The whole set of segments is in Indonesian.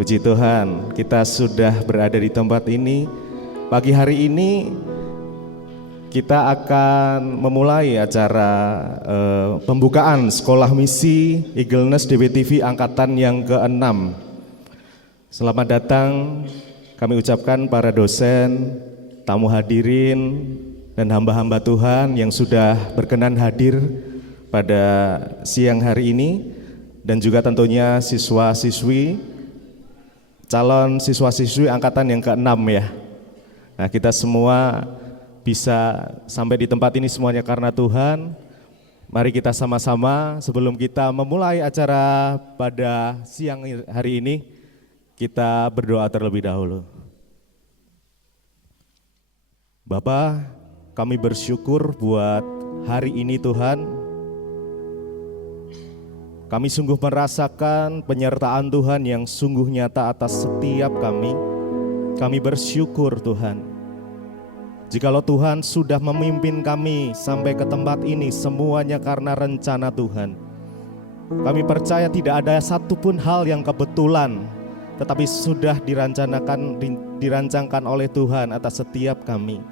Puji Tuhan, kita sudah berada di tempat ini. Pagi hari ini kita akan memulai acara pembukaan Sekolah Misi Eagleness DWTV Angkatan yang ke-6. Selamat datang, kami ucapkan para dosen, tamu hadirin, dan hamba-hamba Tuhan yang sudah berkenan hadir pada siang hari ini, dan juga tentunya siswa-siswi, calon siswa-siswi angkatan yang ke-6 ya. Nah, kita semua bisa sampai di tempat ini semuanya karena Tuhan. Mari kita sama-sama sebelum kita memulai acara pada siang hari ini, kita berdoa terlebih dahulu. Bapa, kami bersyukur buat hari ini Tuhan. Kami sungguh merasakan penyertaan Tuhan yang sungguh nyata atas setiap kami. Kami bersyukur Tuhan. Jikalau Tuhan sudah memimpin kami sampai ke tempat ini, semuanya karena rencana Tuhan. Kami percaya tidak ada satupun hal yang kebetulan, tetapi sudah dirancangkan oleh Tuhan atas setiap kami.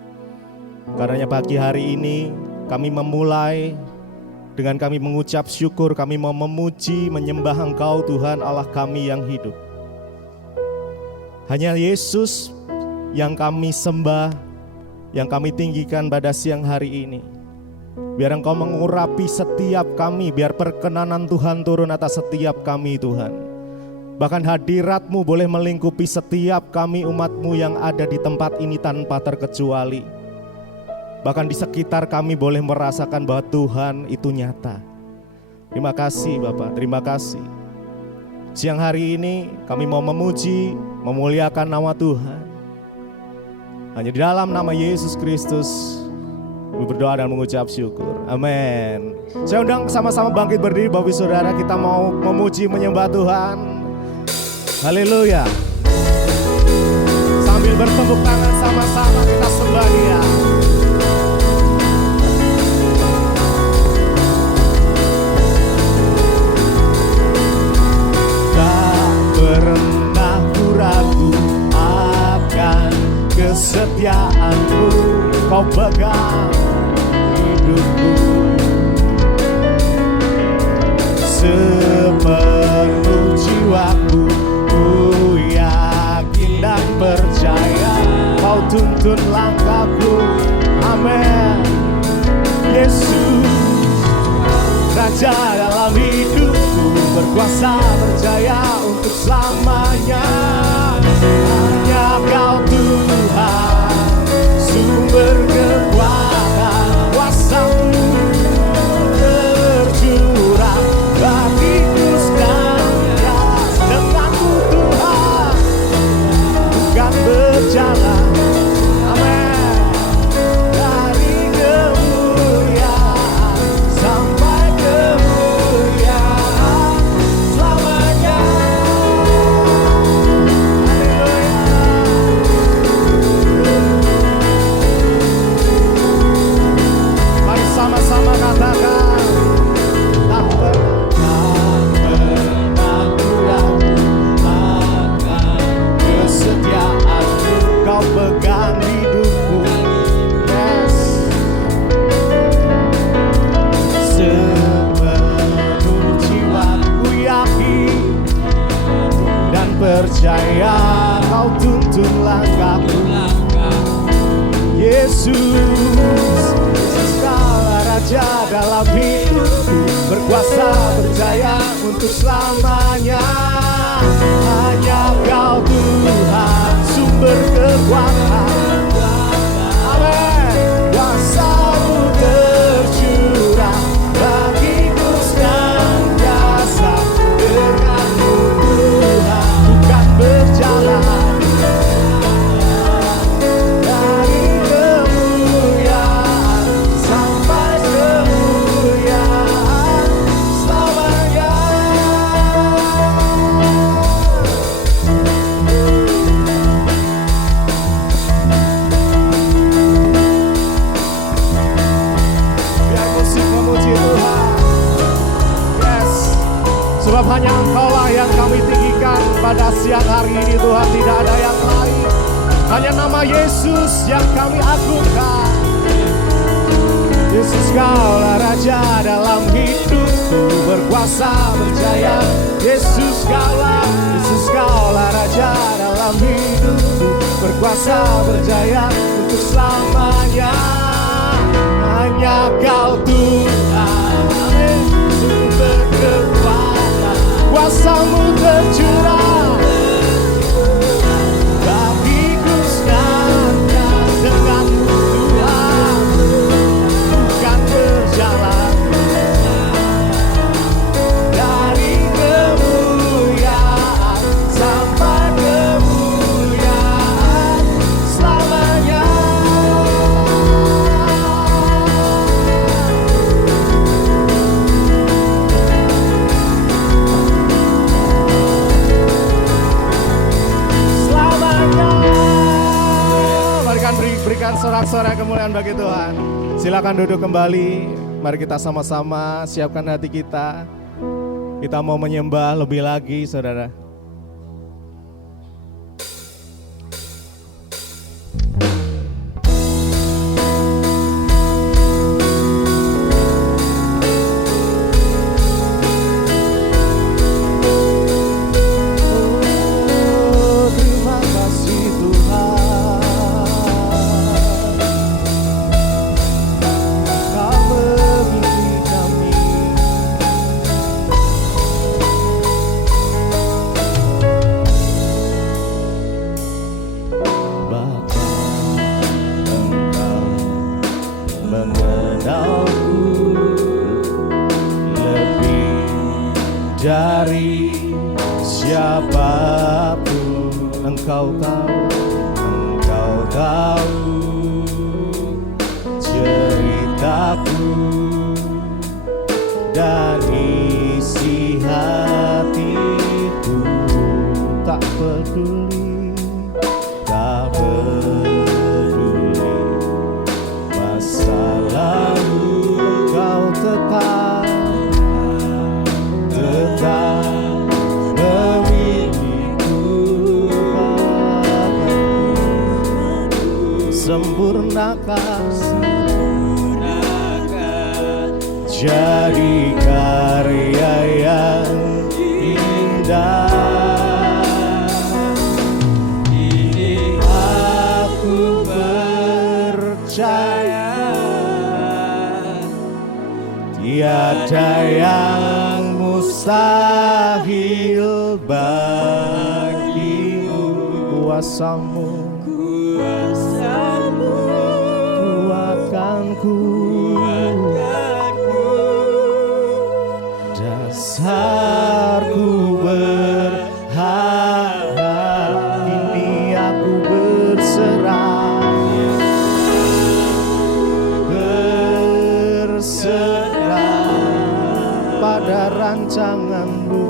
Karenanya pagi hari ini kami memulai dengan kami mengucap syukur, kami mau memuji, menyembah Engkau Tuhan Allah kami yang hidup. Hanya Yesus yang kami sembah, yang kami tinggikan pada siang hari ini. Biar Engkau mengurapi setiap kami, biar perkenanan Tuhan turun atas setiap kami Tuhan. Bahkan hadirat-Mu boleh melingkupi setiap kami umat-Mu yang ada di tempat ini tanpa terkecuali. Bahkan di sekitar kami boleh merasakan bahwa Tuhan itu nyata. Terima kasih Bapak, terima kasih. Siang hari ini kami mau memuji, memuliakan nama Tuhan. Hanya di dalam nama Yesus Kristus kami berdoa dan mengucap syukur. Amin. Saya undang sama-sama bangkit berdiri Bapak Saudara, kita mau memuji menyembah Tuhan. Haleluya. Sambil bertepuk tangan sama-sama kita sembah Dia. Pernah ku ragu akan kesetiaan-Mu, Kau pegang hidupku. Sepenuh jiwaku ku yakin dan percaya Kau tuntun langkahku. Amin. Yesus Raja dalam hidupku, berkuasa berjaya untuk selamanya. Hanya Kau Tuhan, sumber kekuatan, kuasa-Mu tercurah bagiku sekarang. Denganmu Tuhan, bukan berjalan. Amin. Dari kemuliaan sampai kemuliaan selamanya. Mari sama-sama katakan, tak pernah ku ragu akan kesetiaan-Mu, Kau pegang hidupku. Yes. Sepenuh jiwaku yakin dan percaya Kau tuntun langkahku. Yesus, Kaulah Raja dalam hidupku, berkuasa berjaya untuk selamanya. Hanya Kau Tuhan, sumber kekuatan. Amin. Kuasa-Mu tercurah bagiku senantiasa. Denganmu Tuhan, bukan berjalan. Dari kemuliaan sampai kemuliaan selamanya. Sebab hanya Engkaulah yang kami tinggikan. naikkan pada siang hari ini Tuhan, tidak ada yang lain. Hanya nama Yesus yang kami agungkan. Yesus kaulah Raja dalam hidupku, berkuasa berjaya. Yesus kaulah Raja dalam hidupku, berkuasa berjaya untuk selamanya. Hanya Kau Tuhan, sumber kekuatan, kuasa-Mu tercurah bagiku sekarang. Dengan-Mu Tuhan bukan berjalan dari kemuliaan sampai kemuliaan selamanya. Berikan sorak-sorai kemuliaan bagi Tuhan. Silakan duduk kembali. Mari kita sama-sama siapkan hati kita. Kita mau menyembah lebih lagi, saudara. Dari siapapun Engkau tahu ceritaku dan isi hatiku. Tak peduli masa lalu, Engkau tetap sempurnakan jadi karya yang indah. Ini aku percaya tiada yang mustahil bagimu. Kuasa-Mu kuatkanku, dasarku berharap. Ini aku berserah pada rancangan-Mu.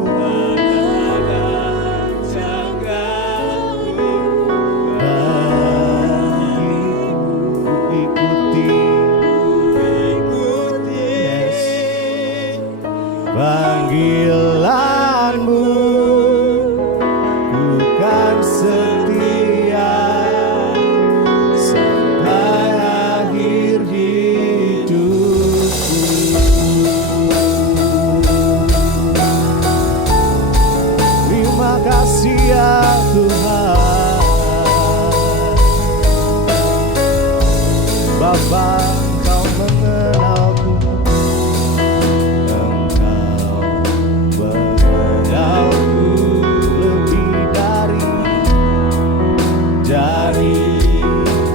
Panggilan-Mu bukan setia sampai akhir hidupku. Terima kasih ya Tuhan, Bapa. Engkau mengenalku,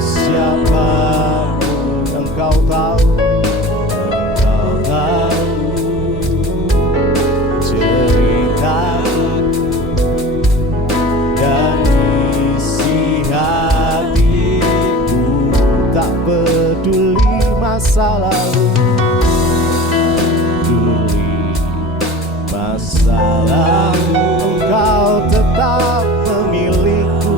siapapun Engkau tahu ceritaku dan isi hatiku. Tak peduli masa lalu, peduli masa lalu, Engkau tetap pemilikku.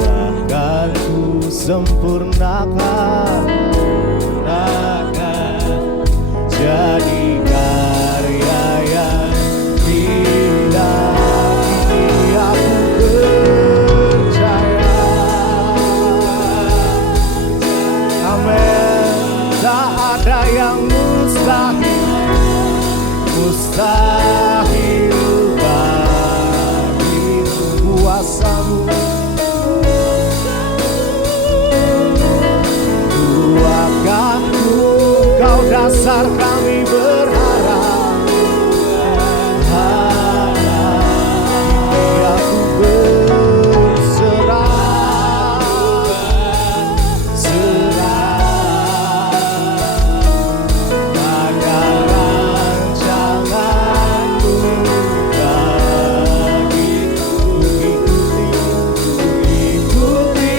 Bahkan ku sempurnakan jadi karya yang indah. Kini aku percaya, amin. Tak ada yang mustahil bagimu. Kuasamu, kuatkanku, kau dasar kami berharap. Kini aku berserah, pada rancanganmu bagiku. Ikuti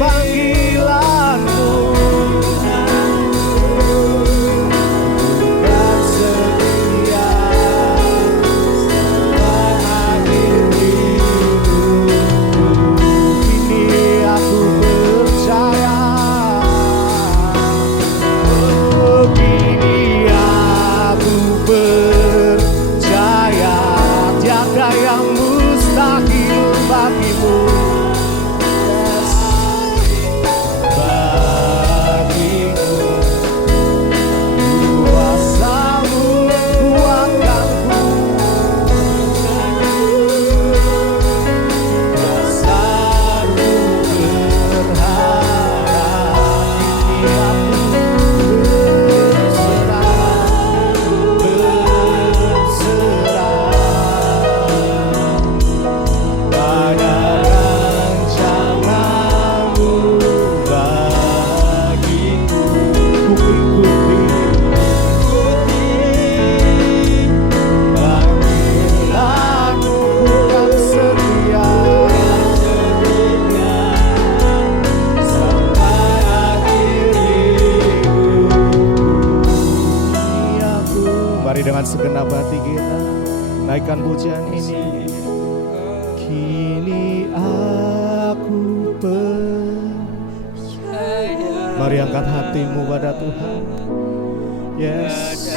panggilanmu, bukan setia sampai akhir hidupku. Kini aku percaya, oh kini aku percaya, tiada yang mustahil bagimu. Yes, bagimu. Kuasamu kuatkanku, dasarku berharap. Kini aku berserah pada rancanganmu bagiku. Ku ikuti panggilanmu, bukan setia sampai akhir hidupku. Mari dengan segenap hati kita naikkan pujian ini. Kini aku mari angkat hatimu pada Tuhan. Yes,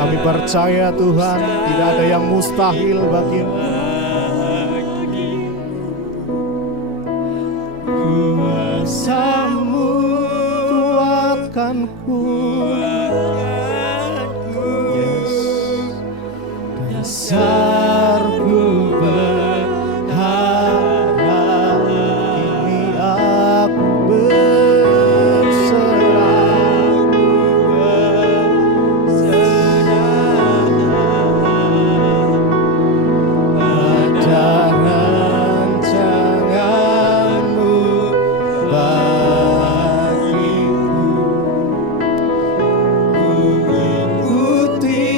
kami percaya Tuhan, tidak ada yang mustahil bagimu. Kuasamu kuatkanku, yes, dasarku berharap. Kini aku berserah pada rancanganmu bagiku. Ku ikuti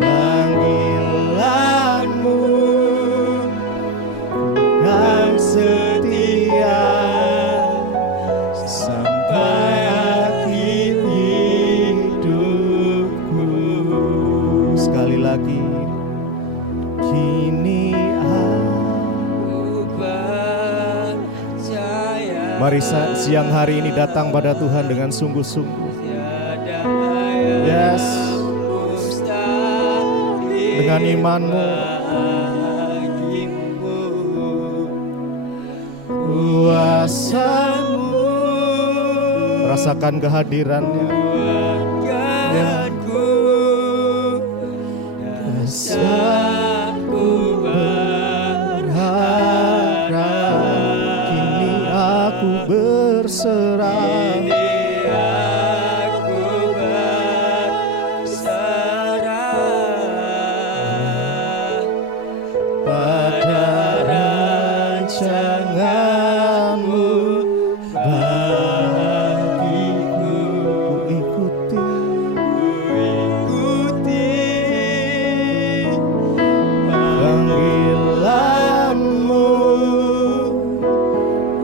panggilanmu, bukan setia sampai akhir hidupku. Sekali lagi, kini mari siang hari ini datang pada Tuhan dengan sungguh-sungguh. Yes, dengan imanmu, kuasamu, rasakan kehadirannya. Ya. Dasarku berharap, kini aku berserah. Pada rancanganmu bagiku. Ku ikuti panggilanmu,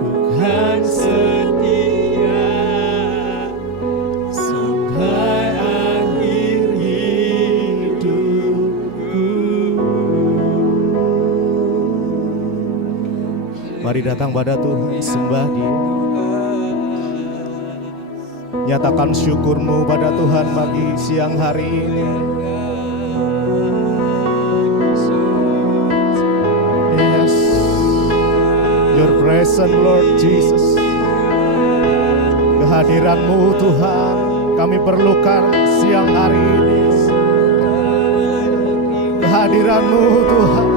bukan setia sampai akhir hidupku. Mari datang pada Tuhan, sembah Dia. Nyatakan syukur-Mu pada Tuhan pagi siang hari ini. Yes, Your presence Lord Jesus. Kehadiran-Mu Tuhan kami perlukan siang hari ini. Kehadiran-Mu Tuhan.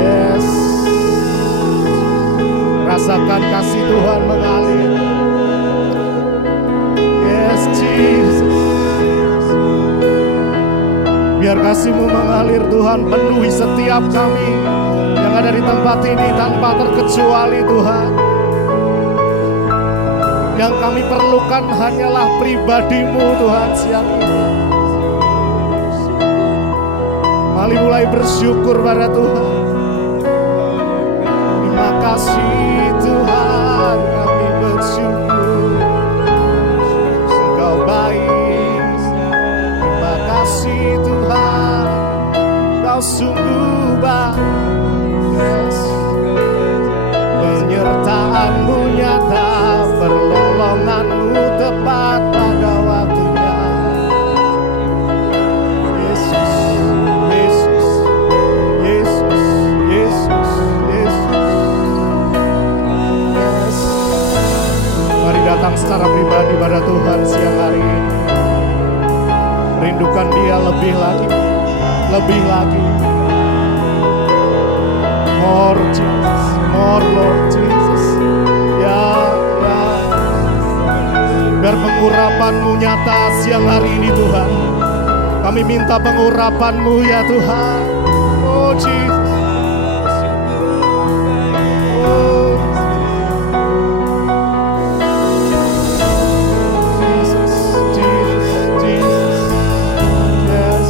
Yes, rasakan kasih Tuhan mengalir. Yes Jesus. Biar kasih-Mu mengalir Tuhan, penuhi setiap kami yang ada di tempat ini tanpa terkecuali Tuhan. Yang kami perlukan hanyalah pribadi-Mu Tuhan siang ini. Mari mulai bersyukur pada Tuhan. Terima kasih Tuhan, kami bersyukur. Engkau baik. Terima kasih Tuhan, Engkau sungguh baik. Yes. Penyertaan-Mu nyata, pertolongan-Mu tepat pada waktunya. Yesus, Yesus, Yesus, Yesus, Yesus. Yes. Mari datang secara pribadi pada Tuhan siang hari ini. Rindukan Dia lebih lagi, lebih lagi. More Jesus, more Lord Jesus. Ya, ya. Biar pengurapan-Mu nyata siang hari ini Tuhan. Kami minta pengurapan-Mu ya Tuhan. Oh Jesus. Oh Jesus, Jesus, Jesus. Yes.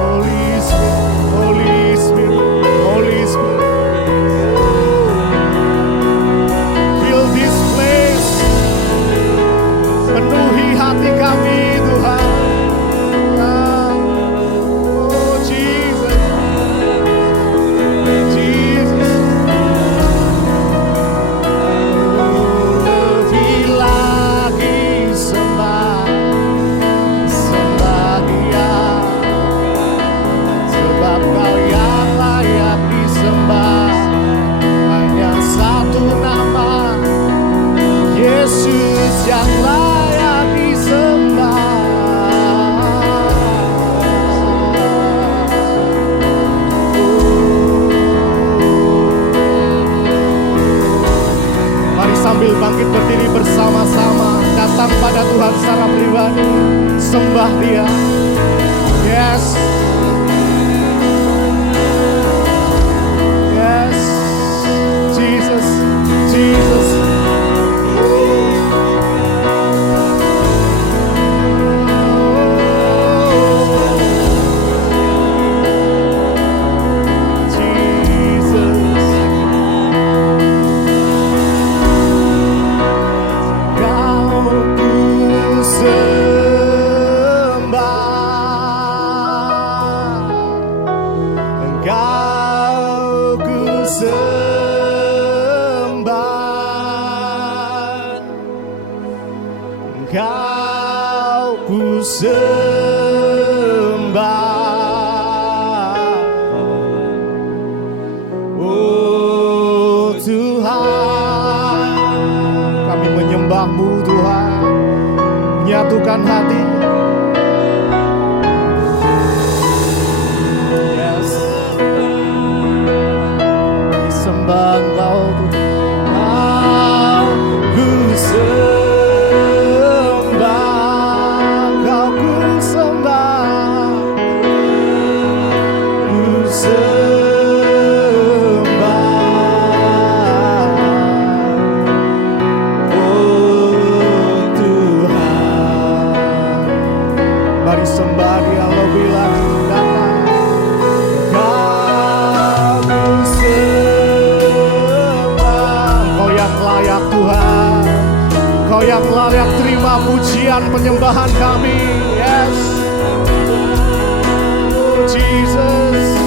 Holy Spirit, Holy Spirit, Holy Spirit. Fill this place. Penuhi hati kami Tuhan. Oh Jesus, Jesus. Lebih lagi sembah, sembah Dia. Sebab Kau yang layak disembah. Hanya satu nama, Yesus yang layak disembah. Mari sambil bangkit berdiri bersama-sama, datang pada Tuhan secara pribadi, sembah Dia. Yes, yes, Jesus, Jesus. Engkau ku sembah, oh Tuhan, kami menyembah-Mu Tuhan, menyatukan hati. Yes, disembah Engkau Tuhan, ku sembah. Mari sembah Dia lebih lagi, datang. Kau sembah, Kau yang layak Tuhan, Kau yang layak terima pujian penyembahan kami. Yes, oh Jesus,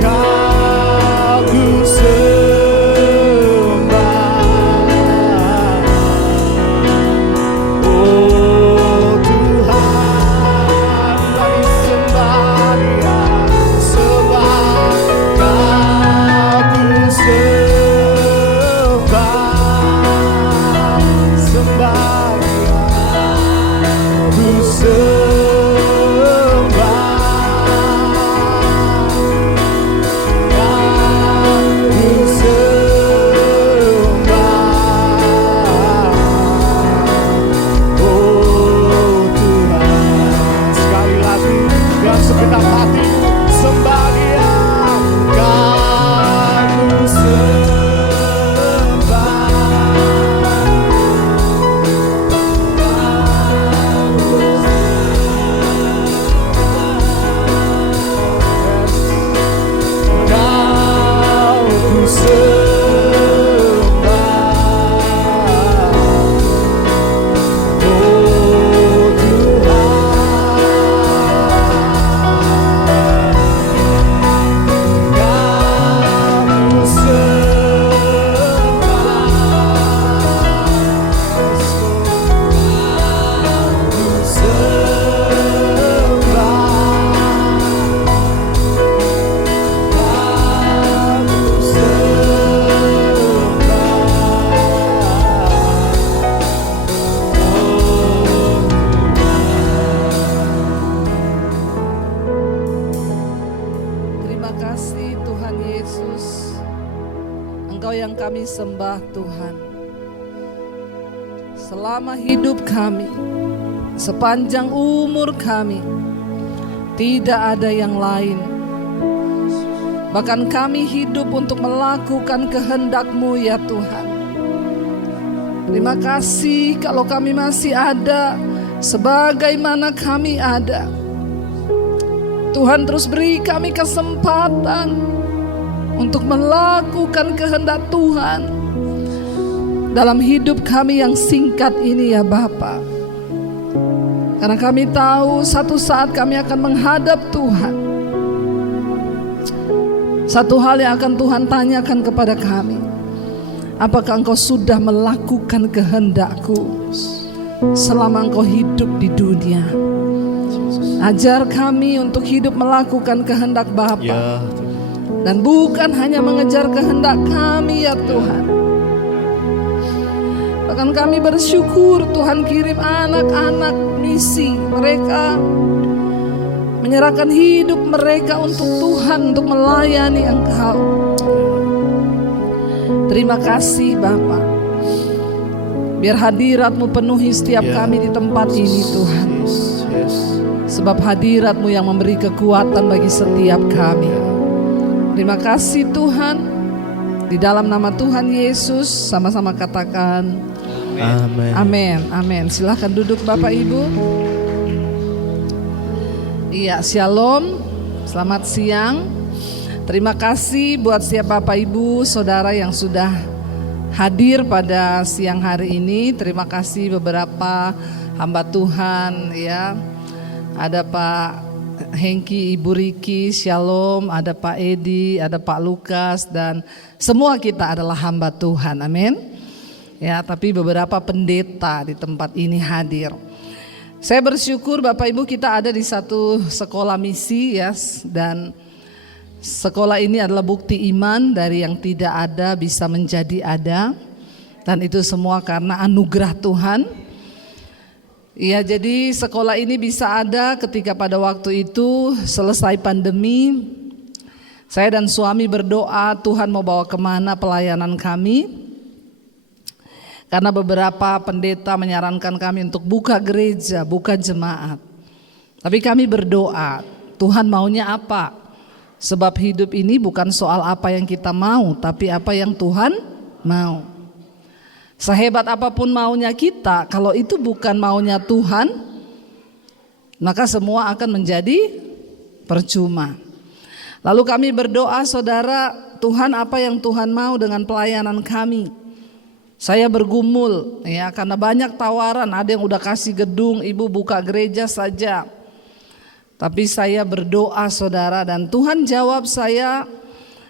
Kau sembah. kasih Tuhan Yesus, Engkau yang kami sembah Tuhan. Selama hidup kami, sepanjang umur kami, tidak ada yang lain. Bahkan kami hidup untuk melakukan kehendak-Mu ya Tuhan. Terima kasih kalau kami masih ada sebagaimana kami ada. Tuhan terus beri kami kesempatan untuk melakukan kehendak Tuhan dalam hidup kami yang singkat ini ya Bapa. Karena kami tahu satu saat kami akan menghadap Tuhan. Satu hal yang akan Tuhan tanyakan kepada kami, apakah engkau sudah melakukan kehendak-Ku selama engkau hidup di dunia? Ajar kami untuk hidup melakukan kehendak Bapa, dan bukan hanya mengejar kehendak kami ya Tuhan. Bahkan kami bersyukur Tuhan kirim anak-anak misi, mereka menyerahkan hidup mereka untuk Tuhan, untuk melayani Engkau. Terima kasih Bapa. Biar hadirat-Mu penuhi setiap kami di tempat ini Tuhan. Sebab hadirat-Mu yang memberi kekuatan bagi setiap kami. Terima kasih Tuhan. Di dalam nama Tuhan Yesus sama-sama katakan amin. Amin. Amin. Silahkan duduk Bapak Ibu. Iya, shalom. Selamat siang. Terima kasih buat setiap Bapak Ibu Saudara yang sudah hadir pada siang hari ini. Terima kasih beberapa hamba Tuhan ya. Ada Pak Hengki, Ibu Riki, shalom. Ada Pak Edi, ada Pak Lukas, dan semua kita adalah hamba Tuhan, amin. Ya, tapi beberapa pendeta di tempat ini hadir. Saya bersyukur Bapak Ibu kita ada di satu sekolah misi ya, dan sekolah ini adalah bukti iman dari yang tidak ada bisa menjadi ada, dan itu semua karena anugerah Tuhan. Ya, jadi sekolah ini bisa ada ketika pada waktu itu selesai pandemi. Saya dan suami berdoa Tuhan mau bawa kemana pelayanan kami. Karena beberapa pendeta menyarankan kami untuk buka gereja, buka jemaat. Tapi kami berdoa, Tuhan maunya apa? Sebab hidup ini bukan soal apa yang kita mau, tapi apa yang Tuhan mau. Sehebat apapun maunya kita, kalau itu bukan maunya Tuhan, maka semua akan menjadi percuma. Lalu kami berdoa, saudara, Tuhan apa yang Tuhan mau dengan pelayanan kami? Saya bergumul ya, karena banyak tawaran, ada yang udah kasih gedung, ibu buka gereja saja. Tapi saya berdoa saudara, dan Tuhan jawab saya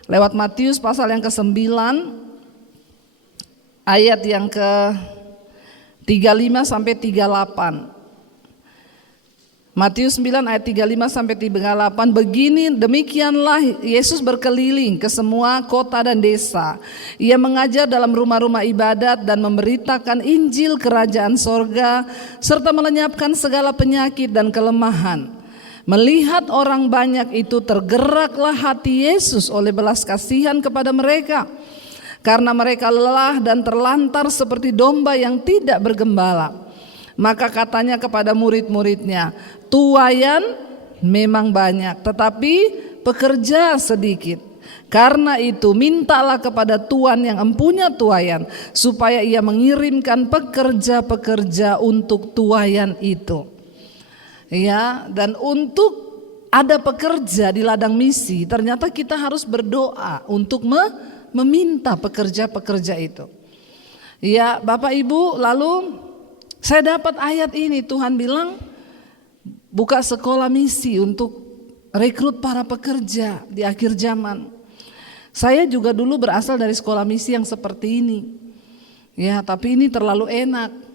lewat Matius pasal yang ke-9 ayat yang ke-35 sampai 38. Matius 9 ayat 35 sampai 38. Begini, demikianlah Yesus berkeliling ke semua kota dan desa. Ia mengajar dalam rumah-rumah ibadat dan memberitakan Injil kerajaan sorga, serta melenyapkan segala penyakit dan kelemahan. Melihat orang banyak itu, tergeraklah hati Yesus oleh belas kasihan kepada mereka, karena mereka lelah dan terlantar seperti domba yang tidak bergembala. Maka katanya kepada murid-muridnya, tuaian memang banyak, tetapi pekerja sedikit. Karena itu mintalah kepada Tuhan yang empunya tuaian, supaya ia mengirimkan pekerja-pekerja untuk tuaian itu. Ya, dan untuk ada pekerja di ladang misi, ternyata kita harus berdoa untuk meminta pekerja-pekerja itu. Ya, Bapak Ibu, lalu saya dapat ayat ini, Tuhan bilang buka sekolah misi untuk rekrut para pekerja di akhir zaman. Saya juga dulu berasal dari sekolah misi yang seperti ini. Ya, tapi ini terlalu enak.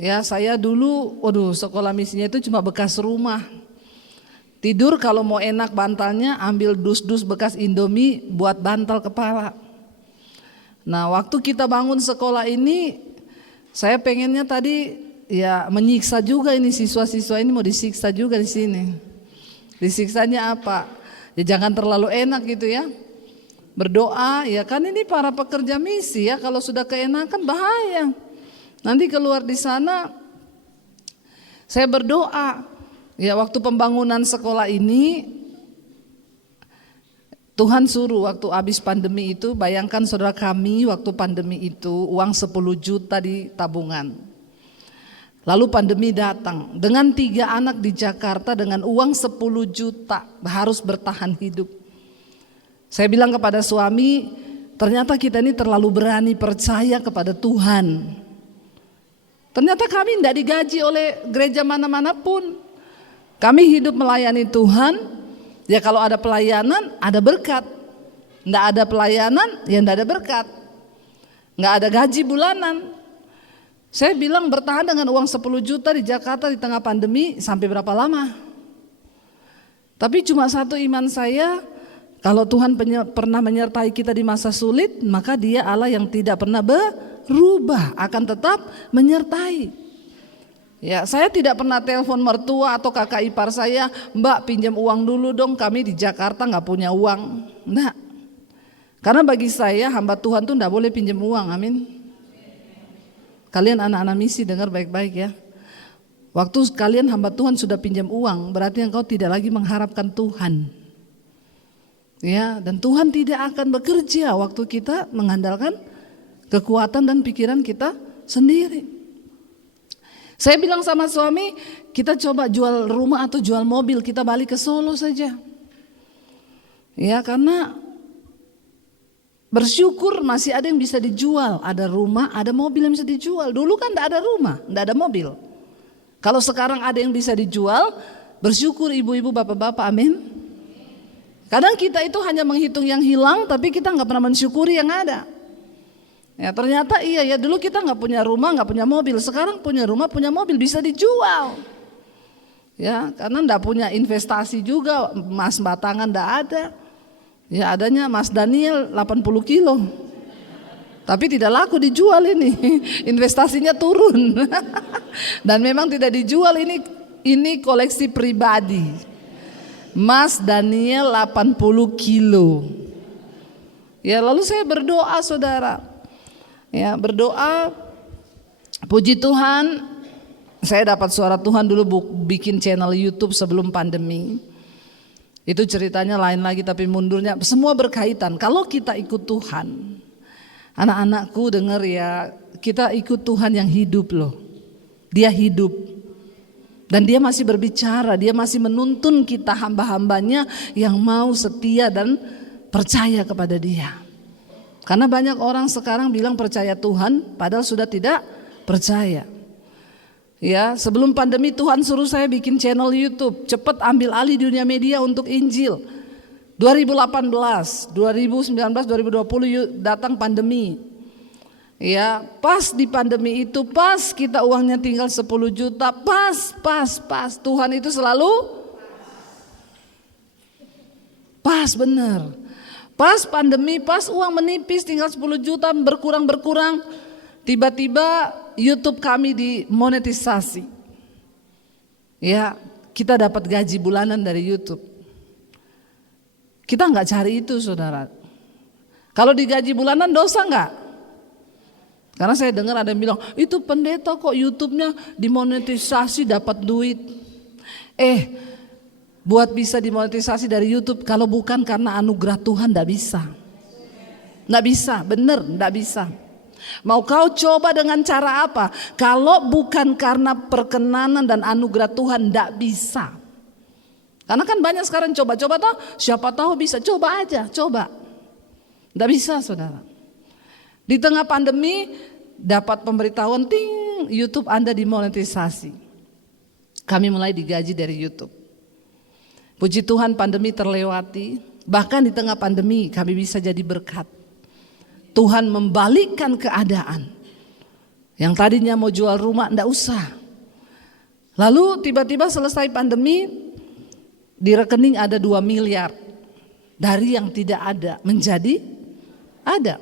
Ya, saya dulu, sekolah misinya itu cuma bekas rumah. Tidur kalau mau enak bantalnya, ambil dus-dus bekas Indomie buat bantal kepala. Nah, waktu kita bangun sekolah ini, saya pengennya tadi ya menyiksa juga ini siswa-siswa ini, mau disiksa juga di sini. Disiksanya apa? ya jangan terlalu enak gitu ya. Berdoa ya kan, ini para pekerja misi ya, kalau sudah keenakan bahaya. Nanti keluar di sana. Saya berdoa ya, waktu pembangunan sekolah ini Tuhan suruh waktu habis pandemi itu, bayangkan saudara, kami waktu pandemi itu uang 10 juta di tabungan. Lalu pandemi datang dengan 3 anak di Jakarta dengan uang 10 juta harus bertahan hidup. Saya bilang kepada suami, ternyata kita ini terlalu berani percaya kepada Tuhan. Ternyata kami tidak digaji oleh gereja mana-mana pun. Kami hidup melayani Tuhan. Ya kalau ada pelayanan ada berkat, nggak ada pelayanan ya nggak ada berkat, nggak ada gaji bulanan. Saya bilang bertahan dengan uang 10 juta di Jakarta di tengah pandemi sampai berapa lama? Tapi cuma satu iman saya, kalau Tuhan pernah menyertai kita di masa sulit, maka Dia Allah yang tidak pernah berubah, akan tetap menyertai. Ya, saya tidak pernah telepon mertua atau kakak ipar saya, Mbak pinjam uang dulu dong, kami di Jakarta nggak punya uang. Enggak. Karena bagi saya hamba Tuhan tuh nggak boleh pinjam uang, amin. Kalian anak-anak misi dengar baik-baik ya. Waktu kalian hamba Tuhan sudah pinjam uang, berarti engkau tidak lagi mengharapkan Tuhan. Ya, dan Tuhan tidak akan bekerja waktu kita mengandalkan kekuatan dan pikiran kita sendiri. Saya bilang sama suami, kita coba jual rumah atau jual mobil, kita balik ke Solo saja. Ya, karena bersyukur masih ada yang bisa dijual, ada rumah, ada mobil yang bisa dijual. Dulu kan tidak ada rumah, tidak ada mobil. Kalau sekarang ada yang bisa dijual, bersyukur ibu-ibu, bapak-bapak, amin. Kadang kita itu hanya menghitung yang hilang, tapi kita nggak pernah mensyukuri yang ada. Ya ternyata iya ya, dulu kita nggak punya rumah, nggak punya mobil, sekarang punya rumah, punya mobil, bisa dijual. Ya karena nggak punya investasi juga, emas batangan nggak ada. Ya adanya Mas Daniel 80 kilo, tapi tidak laku dijual ini, investasinya turun. Dan memang tidak dijual, ini koleksi pribadi. Mas Daniel 80 kilo. Ya lalu saya berdoa saudara. Ya berdoa, puji Tuhan, saya dapat suara Tuhan dulu bikin channel YouTube sebelum pandemi. Itu ceritanya lain lagi, tapi mundurnya semua berkaitan. Kalau kita ikut Tuhan, anak-anakku dengar ya, kita ikut Tuhan yang hidup loh. Dia hidup dan Dia masih berbicara, Dia masih menuntun kita hamba-hambanya yang mau setia dan percaya kepada Dia. Karena banyak orang sekarang bilang percaya Tuhan padahal sudah tidak percaya. Ya, sebelum pandemi Tuhan suruh saya bikin channel YouTube, cepat ambil alih dunia media untuk Injil. 2018, 2019, 2020 datang pandemi. Ya, pas di pandemi itu, pas kita uangnya tinggal 10 juta, pas Tuhan itu selalu pas benar. Pas pandemi, pas uang menipis tinggal 10 juta berkurang, tiba-tiba YouTube kami dimonetisasi. Ya, kita dapat gaji bulanan dari YouTube. Kita nggak cari itu saudara. Kalau digaji bulanan dosa nggak? Karena saya dengar ada yang bilang, itu pendeta kok YouTube-nya dimonetisasi dapat duit. Buat bisa dimonetisasi dari YouTube, kalau bukan karena anugerah Tuhan nggak bisa. Nggak bisa, bener nggak bisa. Mau kau coba dengan cara apa? Kalau bukan karena perkenanan dan anugerah Tuhan nggak bisa. Karena kan banyak sekarang coba-coba toh, siapa tahu bisa, coba aja, coba. Nggak bisa saudara. Di tengah pandemi dapat pemberitahuan, ting, YouTube Anda dimonetisasi. Kami mulai digaji dari YouTube. Puji Tuhan pandemi terlewati, bahkan di tengah pandemi kami bisa jadi berkat. Tuhan membalikkan keadaan. Yang tadinya mau jual rumah enggak usah. Lalu tiba-tiba selesai pandemi, di rekening ada 2 miliar. Dari yang tidak ada menjadi ada.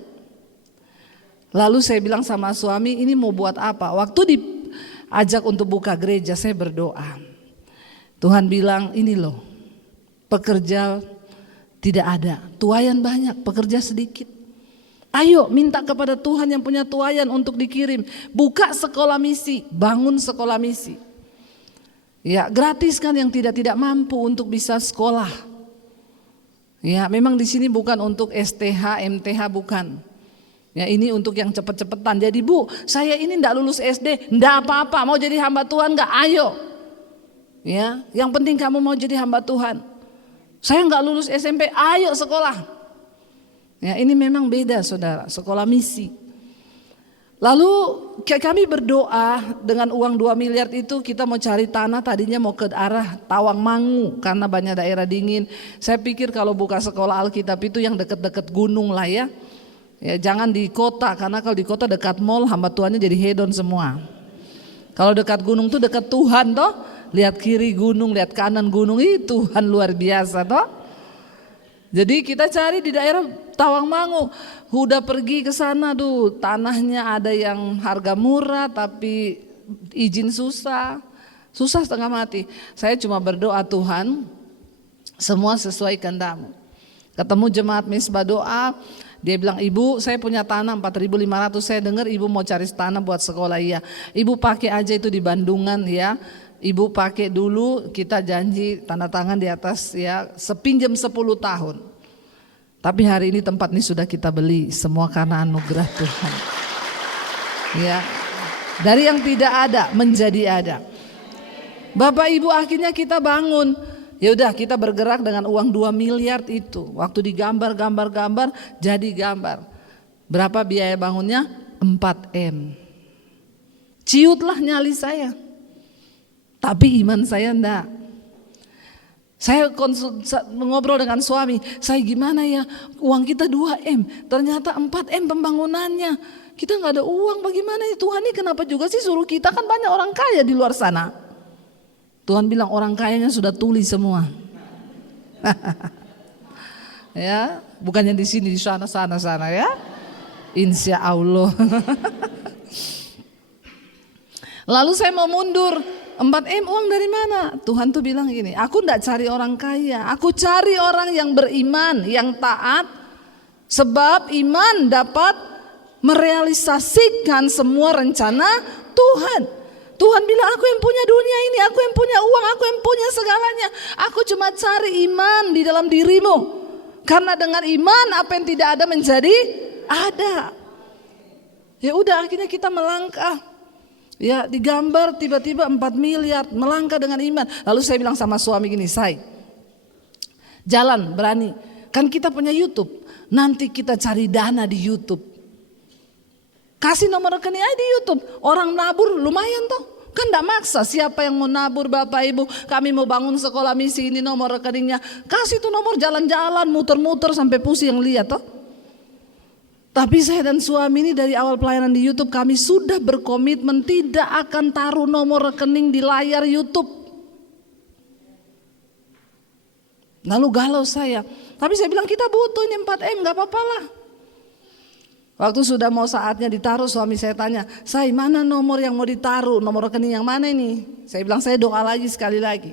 Lalu saya bilang sama suami, ini mau buat apa? Waktu diajak untuk buka gereja, saya berdoa. Tuhan bilang, ini loh, pekerja Tidak ada, tuayan banyak, pekerja sedikit. Ayo minta kepada Tuhan yang punya tuayan untuk dikirim. Buka sekolah misi, bangun sekolah misi. Ya, gratis kan yang tidak mampu untuk bisa sekolah. Ya, memang di sini bukan untuk STH, MTH bukan. Ya, ini untuk yang cepet-cepetan. Jadi Bu, saya ini enggak lulus SD, enggak apa-apa, mau jadi hamba Tuhan enggak? Ayo. Ya, yang penting kamu mau jadi hamba Tuhan. Saya enggak lulus SMP, ayo sekolah. Ya, ini memang beda saudara, sekolah misi. Lalu kami berdoa dengan uang 2 miliar itu kita mau cari tanah, tadinya mau ke arah Tawangmangu karena banyak daerah dingin. Saya pikir kalau buka sekolah Alkitab itu yang dekat-dekat gunung lah ya. Ya, jangan di kota, karena kalau di kota dekat mall hamba Tuhannya jadi hedon semua. Kalau dekat gunung tuh dekat Tuhan toh. Lihat kiri gunung, lihat kanan gunung, itu Tuhan luar biasa toh. Jadi kita cari di daerah Tawangmangu. Udah pergi ke sana tuh, tanahnya ada yang harga murah tapi izin susah setengah mati. Saya cuma berdoa, Tuhan semua sesuai kehendak-Mu. Ketemu jemaat Misbah doa, dia bilang, Ibu saya punya tanah 4.500, saya dengar Ibu mau cari tanah buat sekolah. Iya, Ibu pakai aja itu di Bandungan ya. Ibu pakai dulu, kita janji tanda tangan di atas ya, sepinjam 10 tahun. Tapi hari ini tempat ini sudah kita beli, semua karena anugerah Tuhan. Ya, dari yang tidak ada menjadi ada. Bapak Ibu akhirnya kita bangun. Ya udah kita bergerak dengan uang 2 miliar itu. Waktu digambar jadi gambar. Berapa biaya bangunnya? 4M. Ciutlah nyali saya. Tapi iman saya enggak. Saya ngobrol dengan suami, saya gimana ya, uang kita 2M, ternyata 4M pembangunannya. Kita nggak ada uang, bagaimana ya Tuhan, ini kenapa juga sih suruh kita, kan banyak orang kaya di luar sana. Tuhan bilang orang kayanya sudah tuli semua. Ya, bukannya di sini, di sana ya. Insya Allah. Lalu saya mau mundur. 4M uang dari mana? Tuhan tuh bilang gini, aku enggak cari orang kaya, aku cari orang yang beriman, yang taat. Sebab iman dapat merealisasikan semua rencana Tuhan. Tuhan bilang, aku yang punya dunia ini, aku yang punya uang, aku yang punya segalanya. Aku cuma cari iman di dalam dirimu. Karena dengan iman apa yang tidak ada menjadi ada. Ya udah akhirnya kita melangkah. Ya digambar tiba-tiba 4 miliar, melangkah dengan iman. Lalu saya bilang sama suami gini, Say, jalan berani, kan kita punya YouTube, nanti kita cari dana di YouTube. Kasih nomor rekening aja di YouTube, orang nabur lumayan toh. Kan gak maksa, siapa yang mau nabur Bapak Ibu, kami mau bangun sekolah misi, ini nomor rekeningnya. Kasih tuh nomor, jalan-jalan, muter-muter sampai pusing lihat toh. Tapi saya dan suami ini dari awal pelayanan di YouTube kami sudah berkomitmen tidak akan taruh nomor rekening di layar YouTube. Lalu galau saya. Tapi saya bilang kita butuh ini 4M, gak apa-apa lah. Waktu sudah mau saatnya ditaruh, suami saya tanya, Say, mana nomor yang mau ditaruh, nomor rekening yang mana ini? Saya bilang saya doa lagi sekali lagi.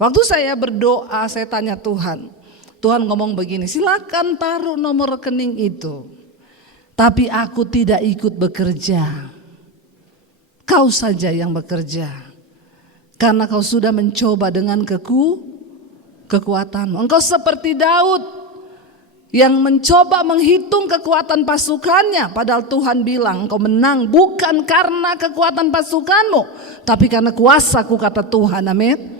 Waktu saya berdoa saya tanya Tuhan. Tuhan ngomong begini, silakan taruh nomor rekening itu. Tapi aku tidak ikut bekerja. Kau saja yang bekerja. Karena kau sudah mencoba dengan kekuatanmu. Engkau seperti Daud yang mencoba menghitung kekuatan pasukannya. Padahal Tuhan bilang engkau menang bukan karena kekuatan pasukanmu, tapi karena kuasaku, kata Tuhan. Amin.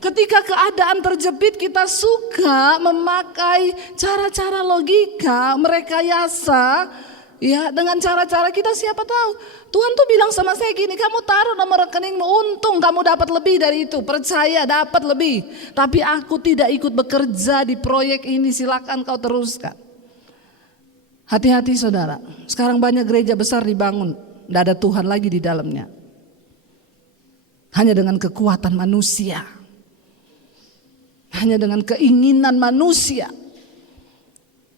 Ketika keadaan terjepit kita suka memakai cara-cara logika, merekayasa ya dengan cara-cara kita, siapa tahu. Tuhan tuh bilang sama saya gini, kamu taruh nomor rekeningmu, untung kamu dapat lebih dari itu, percaya dapat lebih. Tapi aku tidak ikut bekerja di proyek ini, silakan kau teruskan. Hati-hati saudara, sekarang banyak gereja besar dibangun, tidak ada Tuhan lagi di dalamnya. Hanya dengan kekuatan manusia. Hanya dengan keinginan manusia.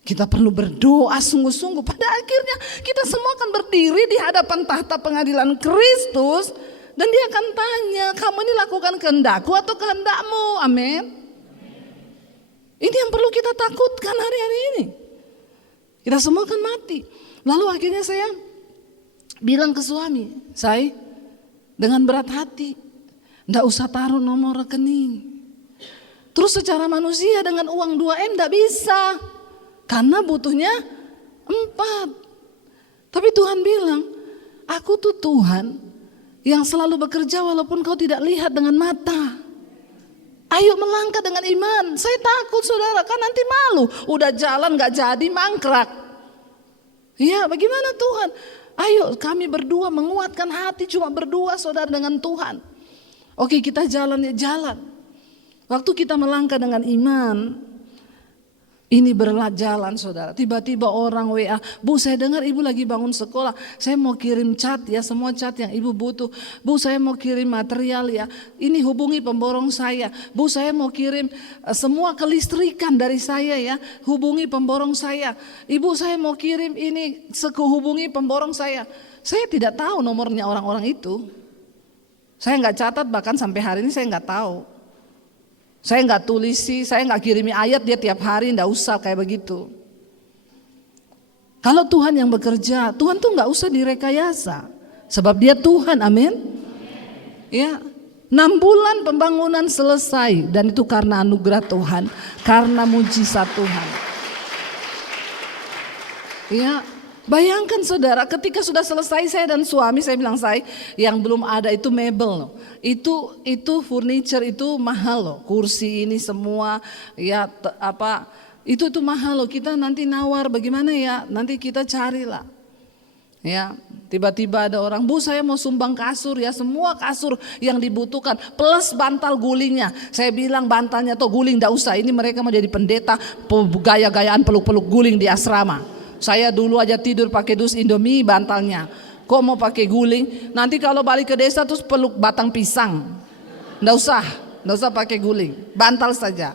Kita perlu berdoa sungguh-sungguh. Pada akhirnya kita semua akan berdiri di hadapan tahta pengadilan Kristus. Dan dia akan tanya, kamu ini lakukan kehendakku atau kehendakmu? Amin. Ini yang perlu kita takutkan hari-hari ini. Kita semua kan mati. Lalu akhirnya saya bilang ke suami, saya dengan berat hati, nggak usah taruh nomor rekening. Terus secara manusia dengan uang 2M nggak bisa, karena butuhnya 4. Tapi Tuhan bilang, aku tuh Tuhan yang selalu bekerja walaupun kau tidak lihat dengan mata. Ayo melangkah dengan iman. Saya takut saudara, kan nanti malu. Udah jalan gak jadi, mangkrak. Ya bagaimana Tuhan? Ayo kami berdua menguatkan hati, cuma berdua saudara dengan Tuhan. Oke, kita jalan ya jalan. Waktu kita melangkah dengan iman, ini berjalan saudara. Tiba-tiba orang WA, Bu saya dengar ibu lagi bangun sekolah. Saya mau kirim cat ya, semua cat yang ibu butuh. Bu saya mau kirim material ya. Ini hubungi pemborong saya. Bu saya mau kirim semua kelistrikan dari saya ya. Hubungi pemborong saya. Ibu saya mau kirim ini, hubungi pemborong saya. Saya tidak tahu nomornya orang-orang itu. Saya nggak catat, bahkan sampai hari ini saya nggak tahu. Saya nggak tulisi, saya nggak kirimi ayat dia tiap hari, nggak usah kayak begitu. Kalau Tuhan yang bekerja, Tuhan tuh nggak usah direkayasa, sebab Dia Tuhan, amin. Ya, 6 bulan pembangunan selesai dan itu karena anugerah Tuhan, karena mujizat Tuhan. Ya, bayangkan saudara, ketika sudah selesai saya dan suami, saya bilang saya yang belum ada itu mebel loh. Itu furniture itu mahal loh, kursi ini semua ya itu mahal loh. Kita nanti nawar bagaimana ya, nanti kita carilah. Ya, tiba-tiba ada orang, Bu saya mau sumbang kasur ya, semua kasur yang dibutuhkan plus bantal gulingnya. Saya bilang bantalnya tuh guling enggak usah, ini mereka mau jadi pendeta gaya-gayaan peluk-peluk guling di asrama. Saya dulu aja tidur pakai dus Indomie bantalnya. Kok mau pakai guling? Nanti kalau balik ke desa terus peluk batang pisang. Nggak usah pakai guling, bantal saja.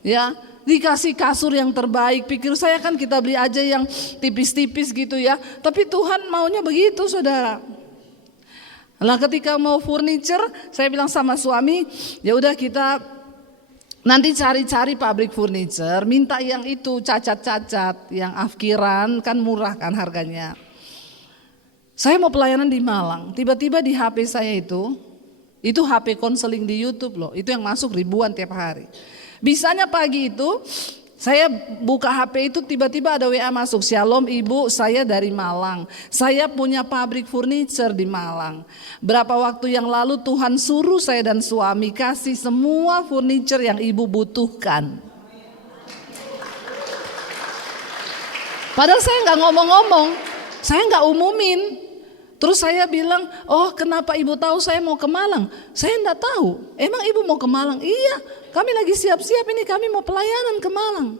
Ya, dikasih kasur yang terbaik. Pikir saya kan kita beli aja yang tipis-tipis gitu ya. Tapi Tuhan maunya begitu saudara. Nah ketika mau furniture, saya bilang sama suami, ya udah kita nanti cari-cari pabrik furniture, minta yang itu cacat-cacat, yang afkiran kan murah kan harganya. Saya mau pelayanan di Malang, tiba-tiba di HP saya itu HP konseling di YouTube loh, itu yang masuk ribuan tiap hari. Bisanya pagi itu saya buka HP itu tiba-tiba ada WA masuk, Shalom ibu, saya dari Malang, saya punya pabrik furniture di Malang. Berapa waktu yang lalu Tuhan suruh saya dan suami kasih semua furniture yang ibu butuhkan. Padahal saya nggak ngomong-ngomong, saya nggak umumin. Terus saya bilang, oh kenapa ibu tahu saya mau ke Malang? Saya enggak tahu, emang ibu mau ke Malang? Iya, kami lagi siap-siap ini, kami mau pelayanan ke Malang.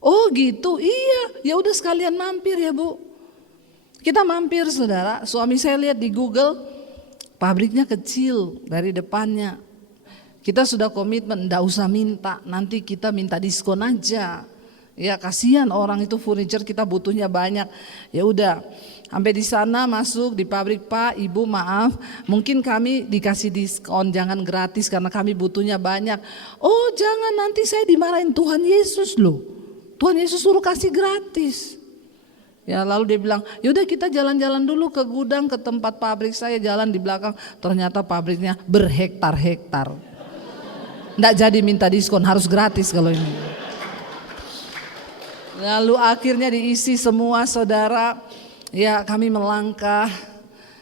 Oh gitu, iya, ya udah sekalian mampir ya Bu. Kita mampir saudara, suami saya lihat di Google, pabriknya kecil dari depannya. Kita sudah komitmen, enggak usah minta, nanti kita minta diskon aja. Ya kasihan orang itu furniture kita butuhnya banyak. Ya udah, sampai di sana masuk di pabrik, Pak, Ibu maaf, mungkin kami dikasih diskon, jangan gratis karena kami butuhnya banyak. Oh jangan, nanti saya dimarahin Tuhan Yesus loh. Tuhan Yesus suruh kasih gratis. Ya lalu dia bilang, yaudah kita jalan-jalan dulu ke gudang, ke tempat pabrik saya, jalan di belakang. Ternyata pabriknya berhektar-hektar. Nggak jadi minta diskon, harus gratis kalau ini. Lalu akhirnya diisi semua saudara. Ya kami melangkah,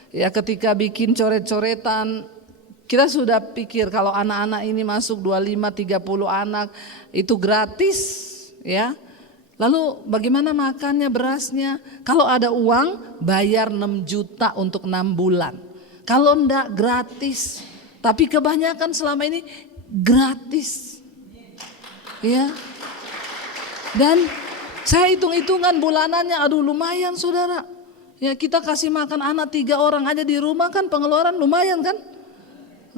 ya ketika bikin coret-coretan, kita sudah pikir kalau anak-anak ini masuk 25-30 anak itu gratis ya. Lalu bagaimana makannya, berasnya? Kalau ada uang bayar 6 juta untuk 6 bulan. Kalau enggak gratis, tapi kebanyakan selama ini gratis ya. Dan saya hitung-hitungan bulanannya, aduh lumayan saudara. Ya kita kasih makan anak 3 orang aja di rumah kan pengeluaran lumayan kan.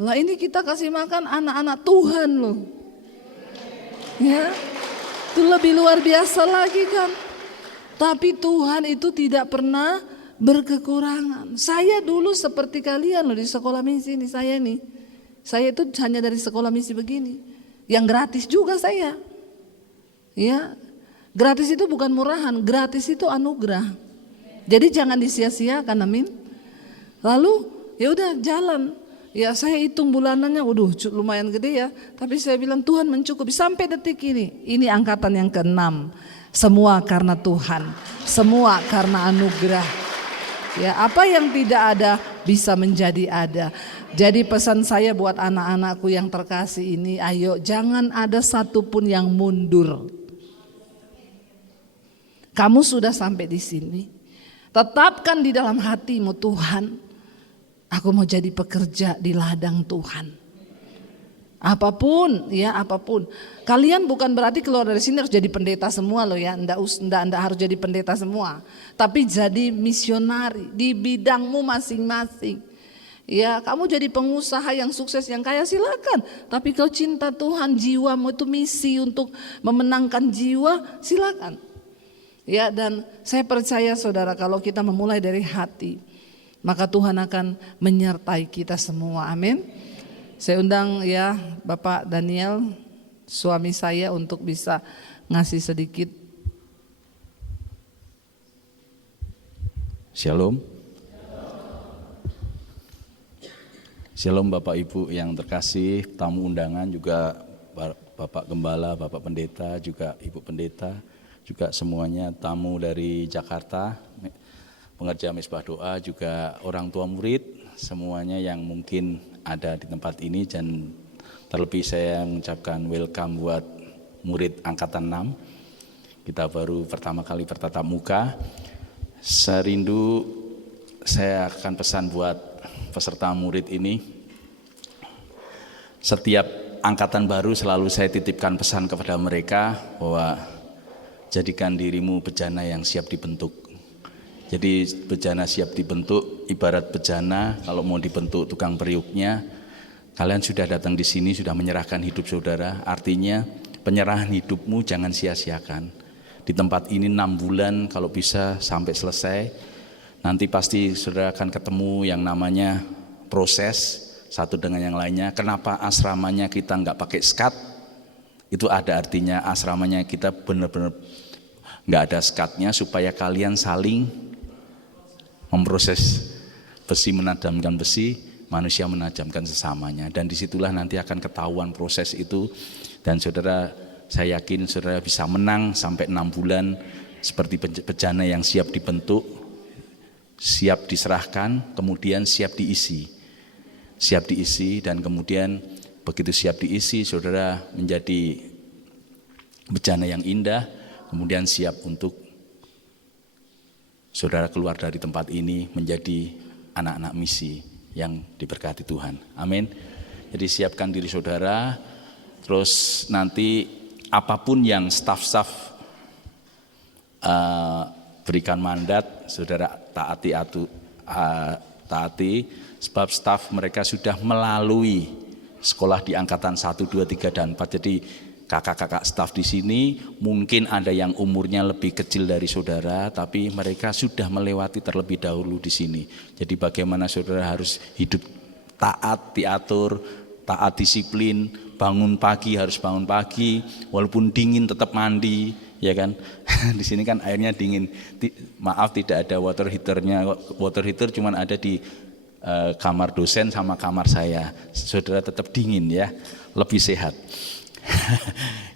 Lah ini kita kasih makan anak-anak Tuhan loh. Ya, itu lebih luar biasa lagi kan. Tapi Tuhan itu tidak pernah berkekurangan. Saya dulu seperti kalian loh di sekolah misi ini, saya nih. Saya itu hanya dari sekolah misi begini. Yang gratis juga saya. Ya, gratis itu bukan murahan, gratis itu anugerah. Jadi jangan disia-siakan, amin. Lalu ya udah jalan. Ya saya hitung bulanannya, waduh lumayan gede ya. Tapi saya bilang Tuhan mencukupi sampai detik ini. Ini angkatan yang ke-6. Semua karena Tuhan, semua karena anugerah. Ya, apa yang tidak ada bisa menjadi ada. Jadi pesan saya buat anak-anakku yang terkasih ini, ayo jangan ada satupun yang mundur. Kamu sudah sampai di sini. Tetapkan di dalam hatimu, Tuhan, aku mau jadi pekerja di ladang Tuhan. Apapun, ya apapun. Kalian bukan berarti keluar dari sini harus jadi pendeta semua loh ya. Nggak harus jadi pendeta semua. Tapi jadi misionari di bidangmu masing-masing. Ya, kamu jadi pengusaha yang sukses, yang kaya silakan. Tapi kau cinta Tuhan, jiwamu itu misi untuk memenangkan jiwa, silakan. Ya, dan saya percaya saudara, kalau kita memulai dari hati, maka Tuhan akan menyertai kita semua. Amin. Saya undang ya Bapak Daniel, suami saya, untuk bisa ngasih sedikit. Shalom. Shalom Bapak Ibu yang terkasih, tamu undangan juga Bapak Gembala, Bapak Pendeta, juga Ibu Pendeta, juga semuanya tamu dari Jakarta, pengerja Misbah Doa, juga orang tua murid, semuanya yang mungkin ada di tempat ini, dan terlebih saya mengucapkan welcome buat murid angkatan 6. Kita baru pertama kali bertatap muka. Saya rindu, saya akan pesan buat peserta murid ini. Setiap angkatan baru selalu saya titipkan pesan kepada mereka bahwa jadikan dirimu bejana yang siap dibentuk. Jadi bejana siap dibentuk, ibarat bejana kalau mau dibentuk tukang periuknya, kalian sudah datang di sini, sudah menyerahkan hidup saudara, artinya penyerahan hidupmu jangan sia-siakan. Di tempat ini 6 bulan kalau bisa sampai selesai, nanti pasti saudara akan ketemu yang namanya proses satu dengan yang lainnya. Kenapa asramanya kita nggak pakai skat? Itu ada artinya, asramanya kita benar-benar nggak ada skatnya supaya kalian saling memproses. Besi menajamkan besi, manusia menajamkan sesamanya, dan disitulah nanti akan ketahuan proses itu. Dan saudara, saya yakin saudara bisa menang sampai 6 bulan seperti bejana yang siap dibentuk, siap diserahkan, kemudian siap diisi. Siap diisi, dan kemudian begitu siap diisi, saudara menjadi bejana yang indah, kemudian siap untuk saudara keluar dari tempat ini menjadi anak-anak misi yang diberkati Tuhan. Amin. Jadi siapkan diri saudara, terus nanti apapun yang staf-staf berikan mandat, saudara taati, sebab staf mereka sudah melalui sekolah di angkatan 1, 2, 3, dan 4. Jadi kakak-kakak staf di sini mungkin ada yang umurnya lebih kecil dari saudara, tapi mereka sudah melewati terlebih dahulu di sini. Jadi bagaimana saudara harus hidup taat, diatur, taat disiplin, bangun pagi harus bangun pagi, walaupun dingin tetap mandi, ya kan? Di sini kan airnya dingin. Maaf tidak ada water heaternya, water heater cuma ada di kamar dosen sama kamar saya. Saudara tetap dingin ya, lebih sehat.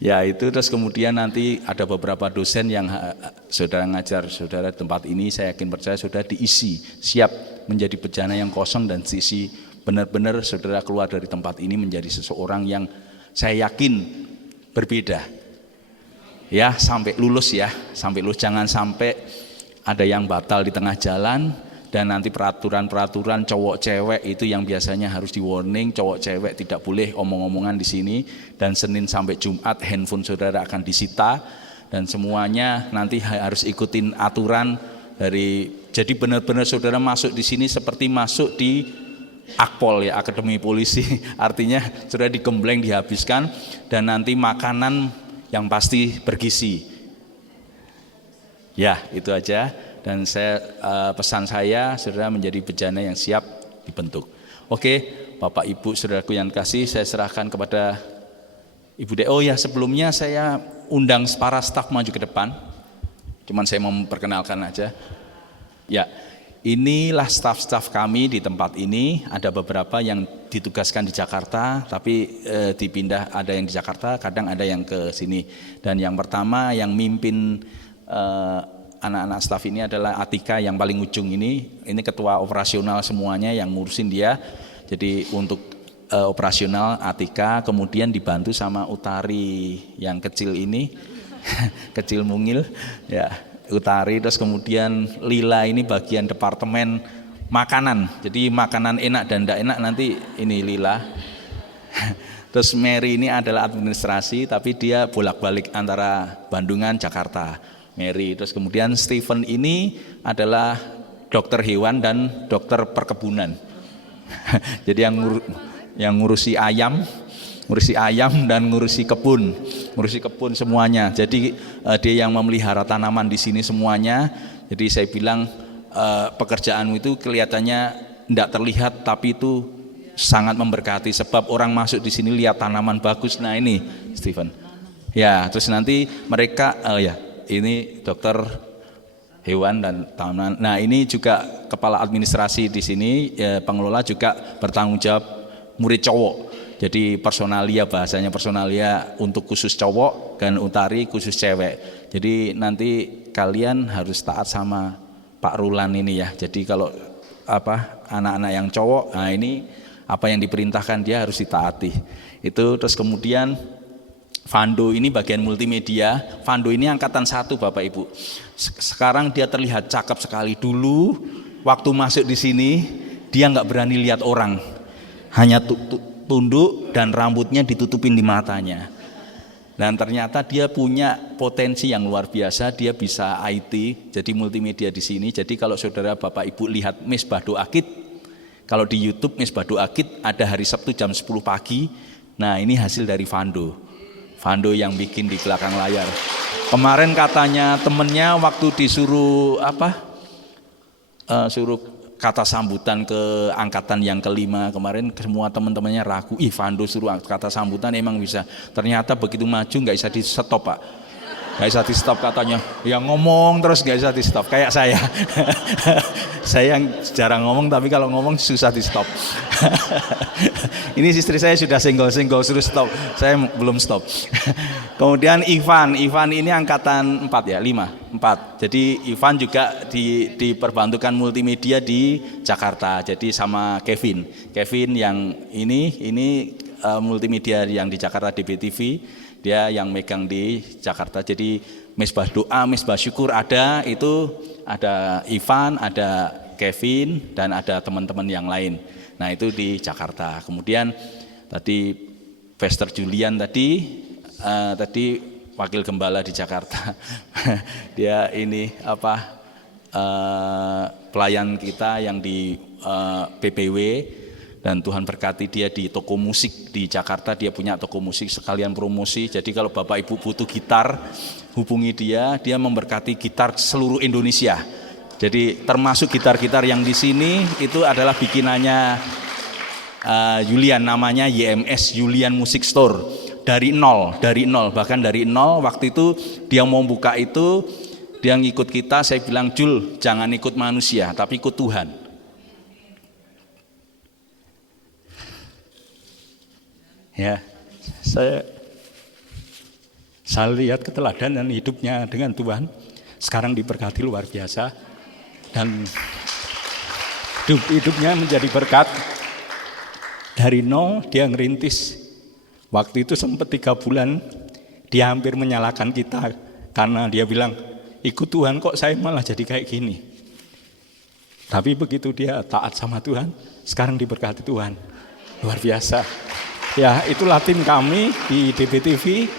Ya itu, terus kemudian nanti ada beberapa dosen yang saudara ngajar saudara tempat ini, saya yakin percaya saudara diisi, siap menjadi bejana yang kosong dan diisi benar-benar saudara keluar dari tempat ini menjadi seseorang yang saya yakin berbeda. Ya sampai lulus ya, sampai lulus, jangan sampai ada yang batal di tengah jalan. Dan nanti peraturan-peraturan cowok cewek itu yang biasanya harus di warning, cowok cewek tidak boleh omong-omongan di sini. Dan Senin sampai Jumat handphone saudara akan disita, dan semuanya nanti harus ikutin aturan dari. Jadi benar-benar saudara masuk di sini seperti masuk di Akpol ya, Akademi Polisi. Artinya saudara digembleng, dihabiskan, dan nanti makanan yang pasti bergizi. Ya itu aja. Dan pesan saya, saudara menjadi bejana yang siap dibentuk. Oke, Bapak Ibu saudaraku yang kasih, saya serahkan kepada Ibu De. Oh ya, sebelumnya saya undang para staf maju ke depan. Cuman saya mau memperkenalkan aja. Ya, inilah staf-staf kami di tempat ini. Ada beberapa yang ditugaskan di Jakarta, tapi dipindah, ada yang di Jakarta, kadang ada yang ke sini. Dan yang pertama yang mimpin anak-anak staf ini adalah Atika yang paling ujung ini. Ini ketua operasional semuanya yang ngurusin dia. Jadi untuk operasional Atika, kemudian dibantu sama Utari yang kecil ini, kecil mungil, ya Utari. Terus kemudian Lila ini bagian departemen makanan. Jadi makanan enak dan tidak enak nanti ini Lila. Terus Mary ini adalah administrasi, tapi dia bolak-balik antara Bandungan, Jakarta. Mary. Terus kemudian Stephen ini adalah dokter hewan dan dokter perkebunan. Jadi yang ngurusi ayam dan ngurusi kebun semuanya. Jadi dia yang memelihara tanaman di sini semuanya. Jadi saya bilang pekerjaanmu itu kelihatannya tidak terlihat, tapi itu sangat memberkati sebab orang masuk di sini lihat tanaman bagus. Nah ini Stephen. Ya, terus nanti mereka ini dokter hewan dan tanaman. Nah ini juga kepala administrasi di sini, pengelola juga bertanggung jawab murid cowok. Jadi bahasanya personalia untuk khusus cowok dan Utari khusus cewek. Jadi nanti kalian harus taat sama Pak Rulan ini ya. Jadi kalau anak-anak yang cowok, nah ini apa yang diperintahkan dia harus ditaati. Itu terus kemudian Vando ini bagian multimedia. Vando ini angkatan 1 Bapak Ibu. Sekarang dia terlihat cakep sekali. Dulu waktu masuk di sini dia nggak berani lihat orang, hanya tunduk dan rambutnya ditutupin di matanya. Dan ternyata dia punya potensi yang luar biasa. Dia bisa IT, jadi multimedia di sini. Jadi kalau saudara Bapak Ibu lihat Misbah Doa Kid, kalau di YouTube Misbah Doa Kid ada hari Sabtu jam 10 pagi. Nah ini hasil dari Vando yang bikin di belakang layar. Kemarin katanya temennya waktu disuruh suruh kata sambutan ke angkatan yang kelima kemarin, semua teman-temannya ragu. Vando suruh kata sambutan emang bisa. Ternyata begitu maju nggak bisa di stop Pak. Nggak bisa di stop katanya. Ya ngomong terus nggak bisa di stop. Kayak saya. Saya yang jarang ngomong, tapi kalau ngomong susah di stop. Ini istri saya sudah senggol-senggol suruh stop, saya belum stop. Kemudian Ivan ini angkatan 4. Jadi Ivan juga diperbantukan multimedia di Jakarta. Jadi sama Kevin yang ini multimedia yang di Jakarta di BTV, dia yang megang di Jakarta. Jadi Misbah Doa, Misbah Syukur ada Ivan, ada Kevin, dan ada teman-teman yang lain. Nah itu di Jakarta. Kemudian tadi Pastor Julian tadi wakil gembala di Jakarta. Dia ini pelayan kita yang di PPW, dan Tuhan berkati dia di toko musik di Jakarta. Dia punya toko musik sekalian promosi. Jadi kalau Bapak Ibu butuh gitar, hubungi dia memberkati gitar seluruh Indonesia. Jadi termasuk gitar-gitar yang di sini itu adalah bikinannya Julian, namanya YMS Julian Music Store. Dari nol, bahkan dari nol. Waktu itu dia mau buka itu, dia ngikut kita. Saya bilang, Jul, jangan ikut manusia, tapi ikut Tuhan. Ya, saya lihat keteladanan hidupnya dengan Tuhan. Sekarang diberkati luar biasa. Dan hidupnya menjadi berkat. Dari nol dia ngerintis. Waktu itu sempat 3 bulan dia hampir menyalahkan kita, karena dia bilang, ikut Tuhan kok saya malah jadi kayak gini. Tapi begitu dia taat sama Tuhan, sekarang diberkati Tuhan. Luar biasa. Ya, itulah tim kami di DBTV.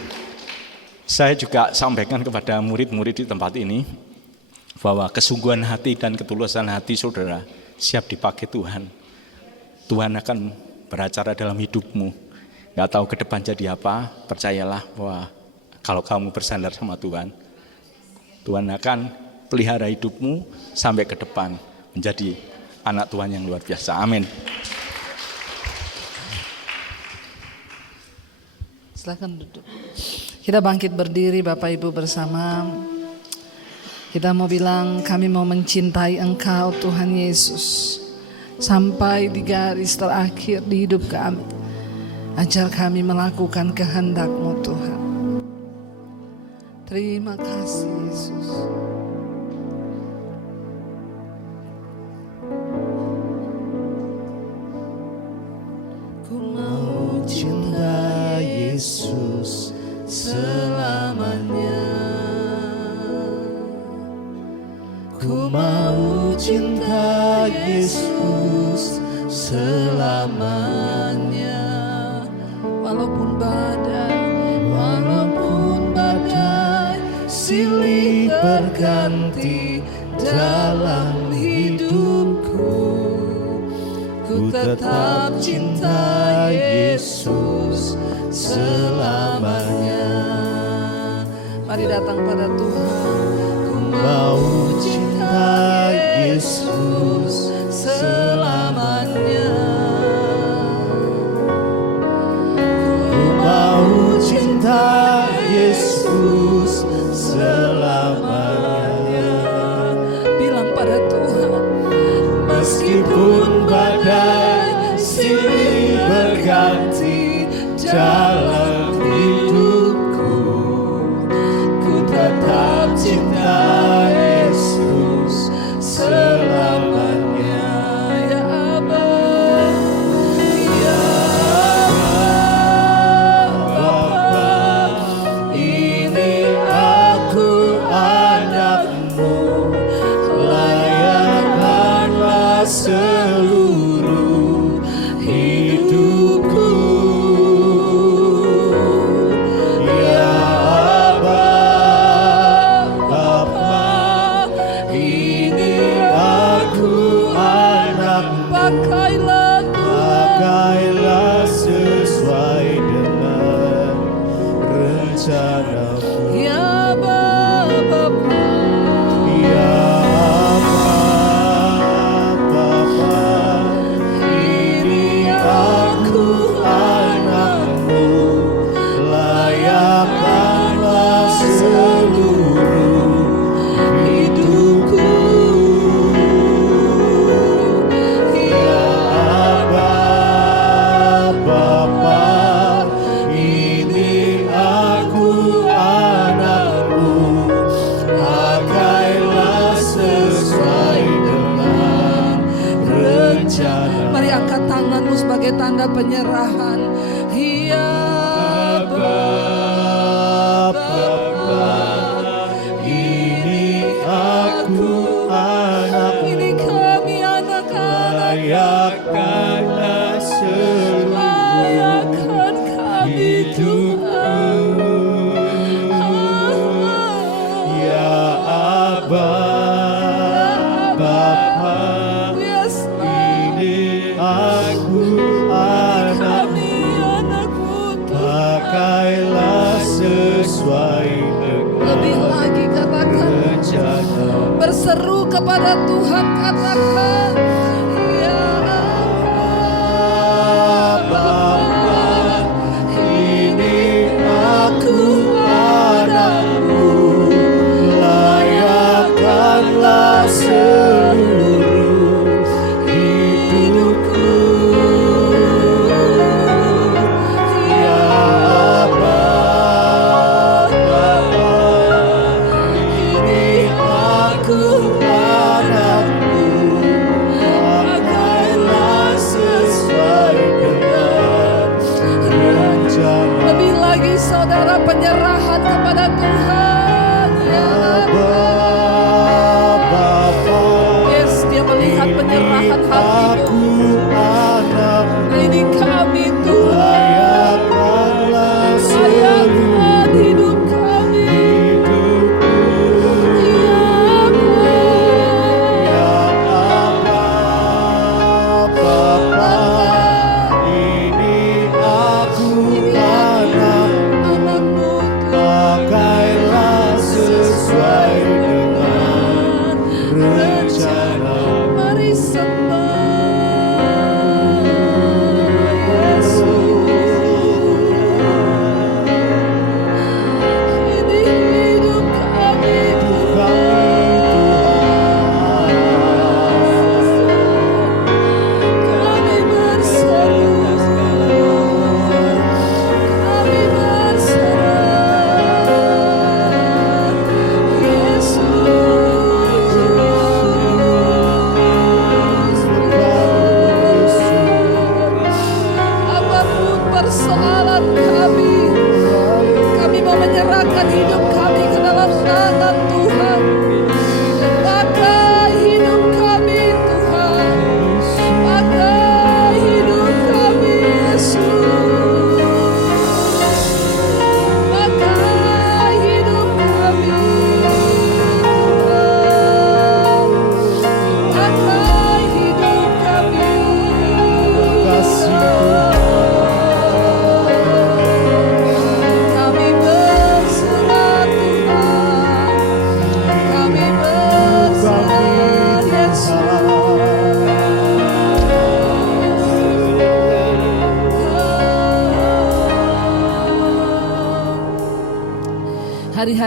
Saya juga sampaikan kepada murid-murid di tempat ini bahwa kesungguhan hati dan ketulusan hati saudara siap dipakai Tuhan. Tuhan akan beracara dalam hidupmu. Gak tahu ke depan jadi apa, percayalah bahwa kalau kamu bersandar sama Tuhan, Tuhan akan pelihara hidupmu sampai ke depan menjadi anak Tuhan yang luar biasa. Amin. Silakan duduk. Kita bangkit berdiri Bapak Ibu bersama. Kita mau bilang kami mau mencintai Engkau Tuhan Yesus sampai di garis terakhir di hidup kami. Ajar kami melakukan kehendak-Mu Tuhan. Terima kasih Yesus. Ku mau cinta Yesus selamanya. Ku mau cinta Yesus selamanya. Walaupun badai silih berganti dalam hidupku, ku tetap cinta Yesus selamanya. Mari datang pada Tuhan. Ku Mau cinta Yesus selamanya. Ku mau cinta Yesus selamanya. Bilang pada Tuhan, Meskipun badai silih berganti dalam hidupku, ku tetap cinta Yesus selamanya. ya Aba, ya Bapa, ini aku anak-Mu, layakkanlah seluruh hidupku. Ya Aba, Bapa, ini aku anak-Mu, pakailah pakailah sesuai dengan rencana-Mu. ya Bapa, Ya Bapa, ini aku anak-Mu, layakkanlah seluruh hidupku. Ya Bapa, ini aku anak-Mu, pakailah sesuai dengan rencana. Mari angkat tanganmu sebagai tanda penyerahan. Ya Bapa, ini aku anak-Mu, ini kami anak-anak, layakkanlah seluruh layakkan kami Tuhan. Ya Aba, Bapa, Yes, ini aku anak-Mu, kami anakmu Tuhan. pakailah sesuai Lebih dengan lagi katakan, rencana. berseru kepada Tuhan, katakan, ya Bapa, ini aku anak-Mu, layakkanlah seluruh hidupku. Ya Bapa, ini aku anak-Mu,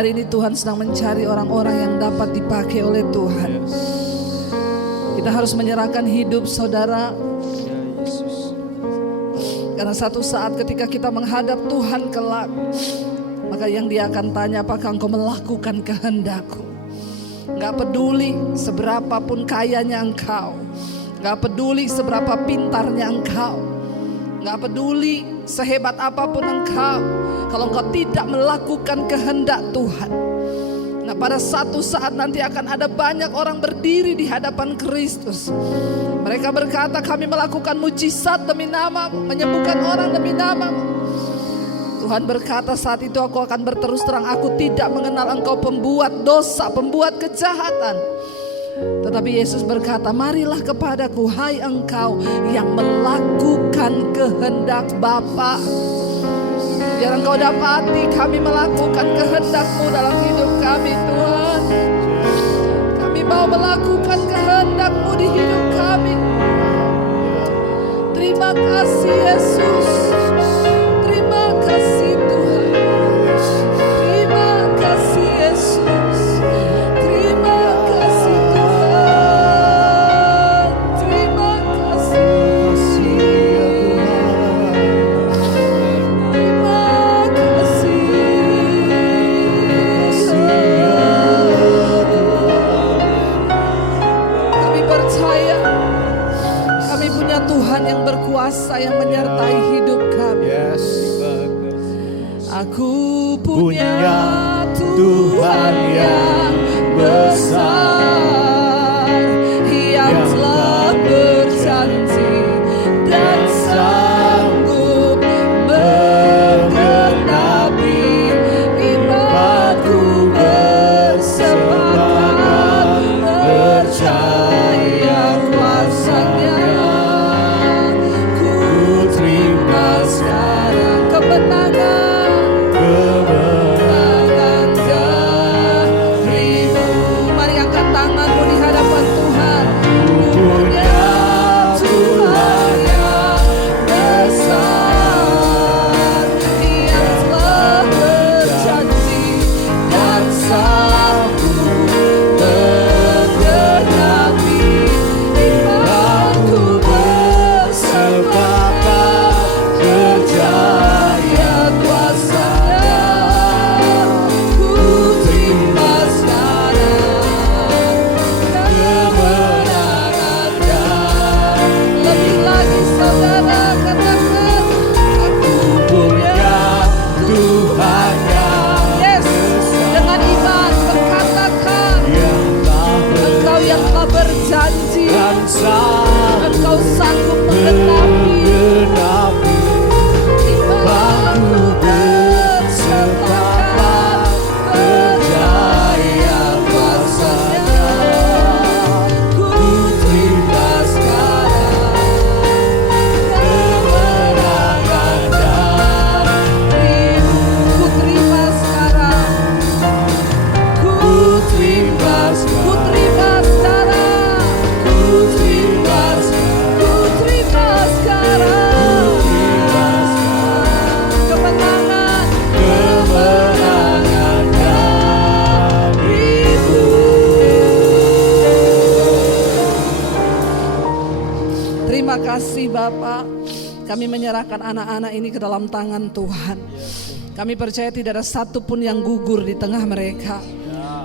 hari ini Tuhan sedang mencari orang-orang yang dapat dipakai oleh Tuhan. Kita harus menyerahkan hidup saudara. Karena satu saat ketika kita menghadap Tuhan kelak, maka yang Dia akan tanya, apakah engkau melakukan kehendak-Ku? Gak peduli seberapapun kayanya engkau, gak peduli seberapa pintarnya engkau, gak peduli sehebat apapun engkau, kalau engkau tidak melakukan kehendak Tuhan. Nah, pada satu saat nanti akan ada banyak orang berdiri di hadapan Kristus. Mereka berkata, kami melakukan mujizat demi nama-Mu, menyembuhkan orang demi nama-Mu. Tuhan berkata, saat itu aku akan berterus terang, aku tidak mengenal engkau pembuat dosa, pembuat kejahatan. Tetapi Yesus berkata, marilah kepadaku, hai engkau yang melakukan kehendak Bapa. Biar engkau dapati kami melakukan kehendak-Mu dalam hidup kami, Tuhan. Kami mau melakukan kehendak-Mu di hidup kami. Terima kasih Yesus. Terima kasih Tuhan. Terima kasih Yesus. Terima kasih Tuhan. Terima kasih. Tuhan yang berkuasa yang menyertai hidup kami. Aku punya Tuhan yang besar, yang telah berjanji dan sanggup menggenapi imanku, bersepakat percaya kuasa-Nya. Kemenangan darimu. Mari angkat tanganmu di hadapan Tuhan. Punya Tuhan yang besar, yang telah berjanji dan sanggup menggenapi imanku, bersepakat percaya kuasa-Nya. Ku terima sekarang kemenangan dan lebih lagi saudara katakan, aku punya Tuhan yang yes, dengan iman berkatakan, engkau yang telah berjanji, engkau sanggup menggenapi imanku, bersepakat percaya kuasa-Nya. Ku terima sekarang kemenangan darimu. Ku terima sekarang. Ku terima sekarang. Ku terima sekarang. Ku terima sekarang. Ku terima sekarang. Kemenangan darimu. Terima kasih Bapa. Kami menyerahkan anak-anak ini ke dalam tangan Tuhan. Kami percaya tidak ada satupun yang gugur di tengah mereka.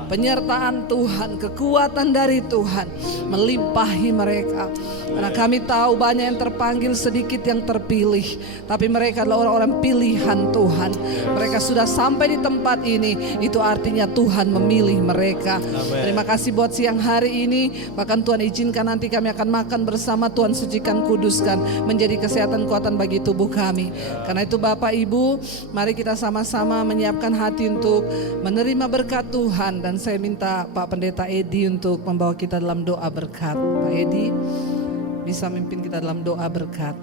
Penyertaan Tuhan, kekuatan dari Tuhan melimpahi mereka. Karena kami tahu banyak yang terpanggil, sedikit yang terpilih. Tapi mereka adalah orang-orang pilihan Tuhan. Mereka sudah sampai di tempat ini. Itu artinya Tuhan memilih mereka. Terima kasih buat siang hari ini. Bahkan Tuhan izinkan nanti kami akan makan bersama. Tuhan sucikan, kuduskan, menjadi kesehatan kuatan bagi tubuh kami. Karena itu Bapak Ibu, mari kita sama-sama menyiapkan hati untuk menerima berkat Tuhan. Dan saya minta Pak Pendeta Edi untuk membawa kita dalam doa berkat. Pak Edi bisa memimpin kita dalam doa berkat.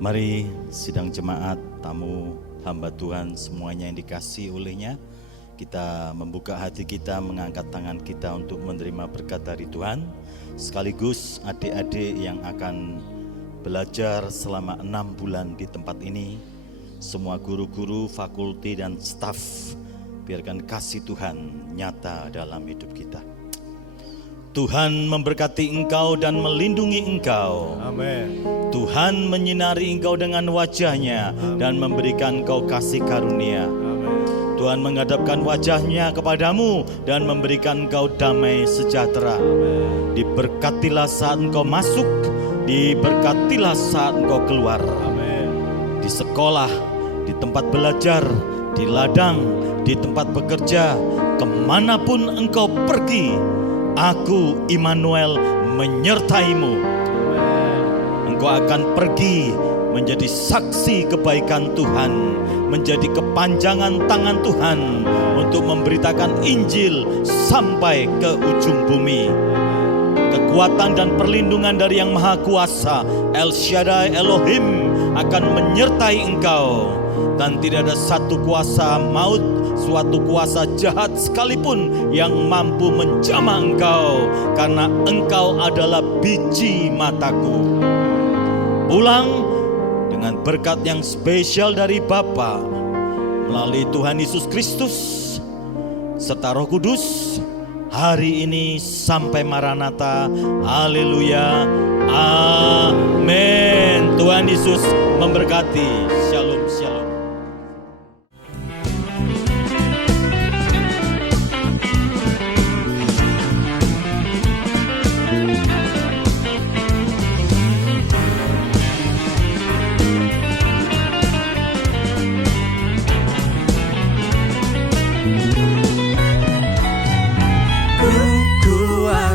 Mari sidang jemaat, tamu hamba Tuhan semuanya yang dikasihi olehnya, kita membuka hati kita, mengangkat tangan kita untuk menerima berkat dari Tuhan. Sekaligus adik-adik yang akan belajar selama 6 bulan di tempat ini, semua guru-guru, fakulti dan staf, biarkan kasih Tuhan nyata dalam hidup kita. Tuhan memberkati engkau dan melindungi engkau. Amin. Tuhan menyinari engkau dengan wajah-Nya dan memberikan engkau kasih karunia. Tuhan menghadapkan wajah-Nya kepadamu dan memberikan engkau damai sejahtera. Diberkatilah saat engkau masuk, diberkatilah saat engkau keluar. Di sekolah, di tempat belajar, di ladang, di tempat bekerja, kemanapun engkau pergi, Aku Immanuel menyertaimu. Engkau akan pergi menjadi saksi kebaikan Tuhan, menjadi kepanjangan tangan Tuhan untuk memberitakan Injil sampai ke ujung bumi. Kekuatan dan perlindungan dari Yang Maha Kuasa, El Shaddai Elohim, akan menyertai engkau. Dan tidak ada satu kuasa maut, suatu kuasa jahat sekalipun yang mampu menjamah engkau, karena engkau adalah biji mataku. Pulang dengan berkat yang spesial dari Bapa melalui Tuhan Yesus Kristus serta Roh Kudus hari ini sampai Maranatha. Haleluya, amin. Tuhan Yesus memberkati. Shalom, shalom.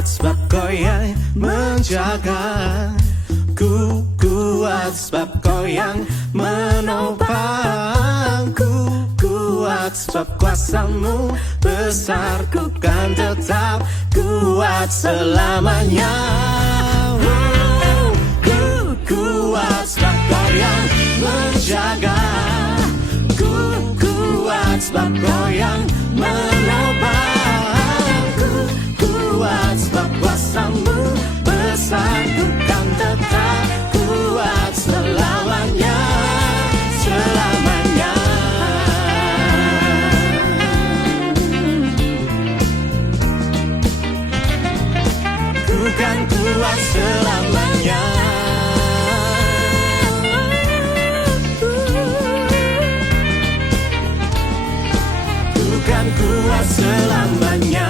Sebab Kau yang menjaga, ku kuat sebab Kau yang menopang, ku kuat sebab kuasa-Mu besar, ku kan tetap kuat selamanya. Ku kuat sebab Kau yang menjaga, ku kuat sebab Kau yang menopang, kuat sebab kuasa-Mu besar, ku kan tetap kuat selamanya, selamanya. Ku kan kuat selamanya. Ku kan kuat selamanya.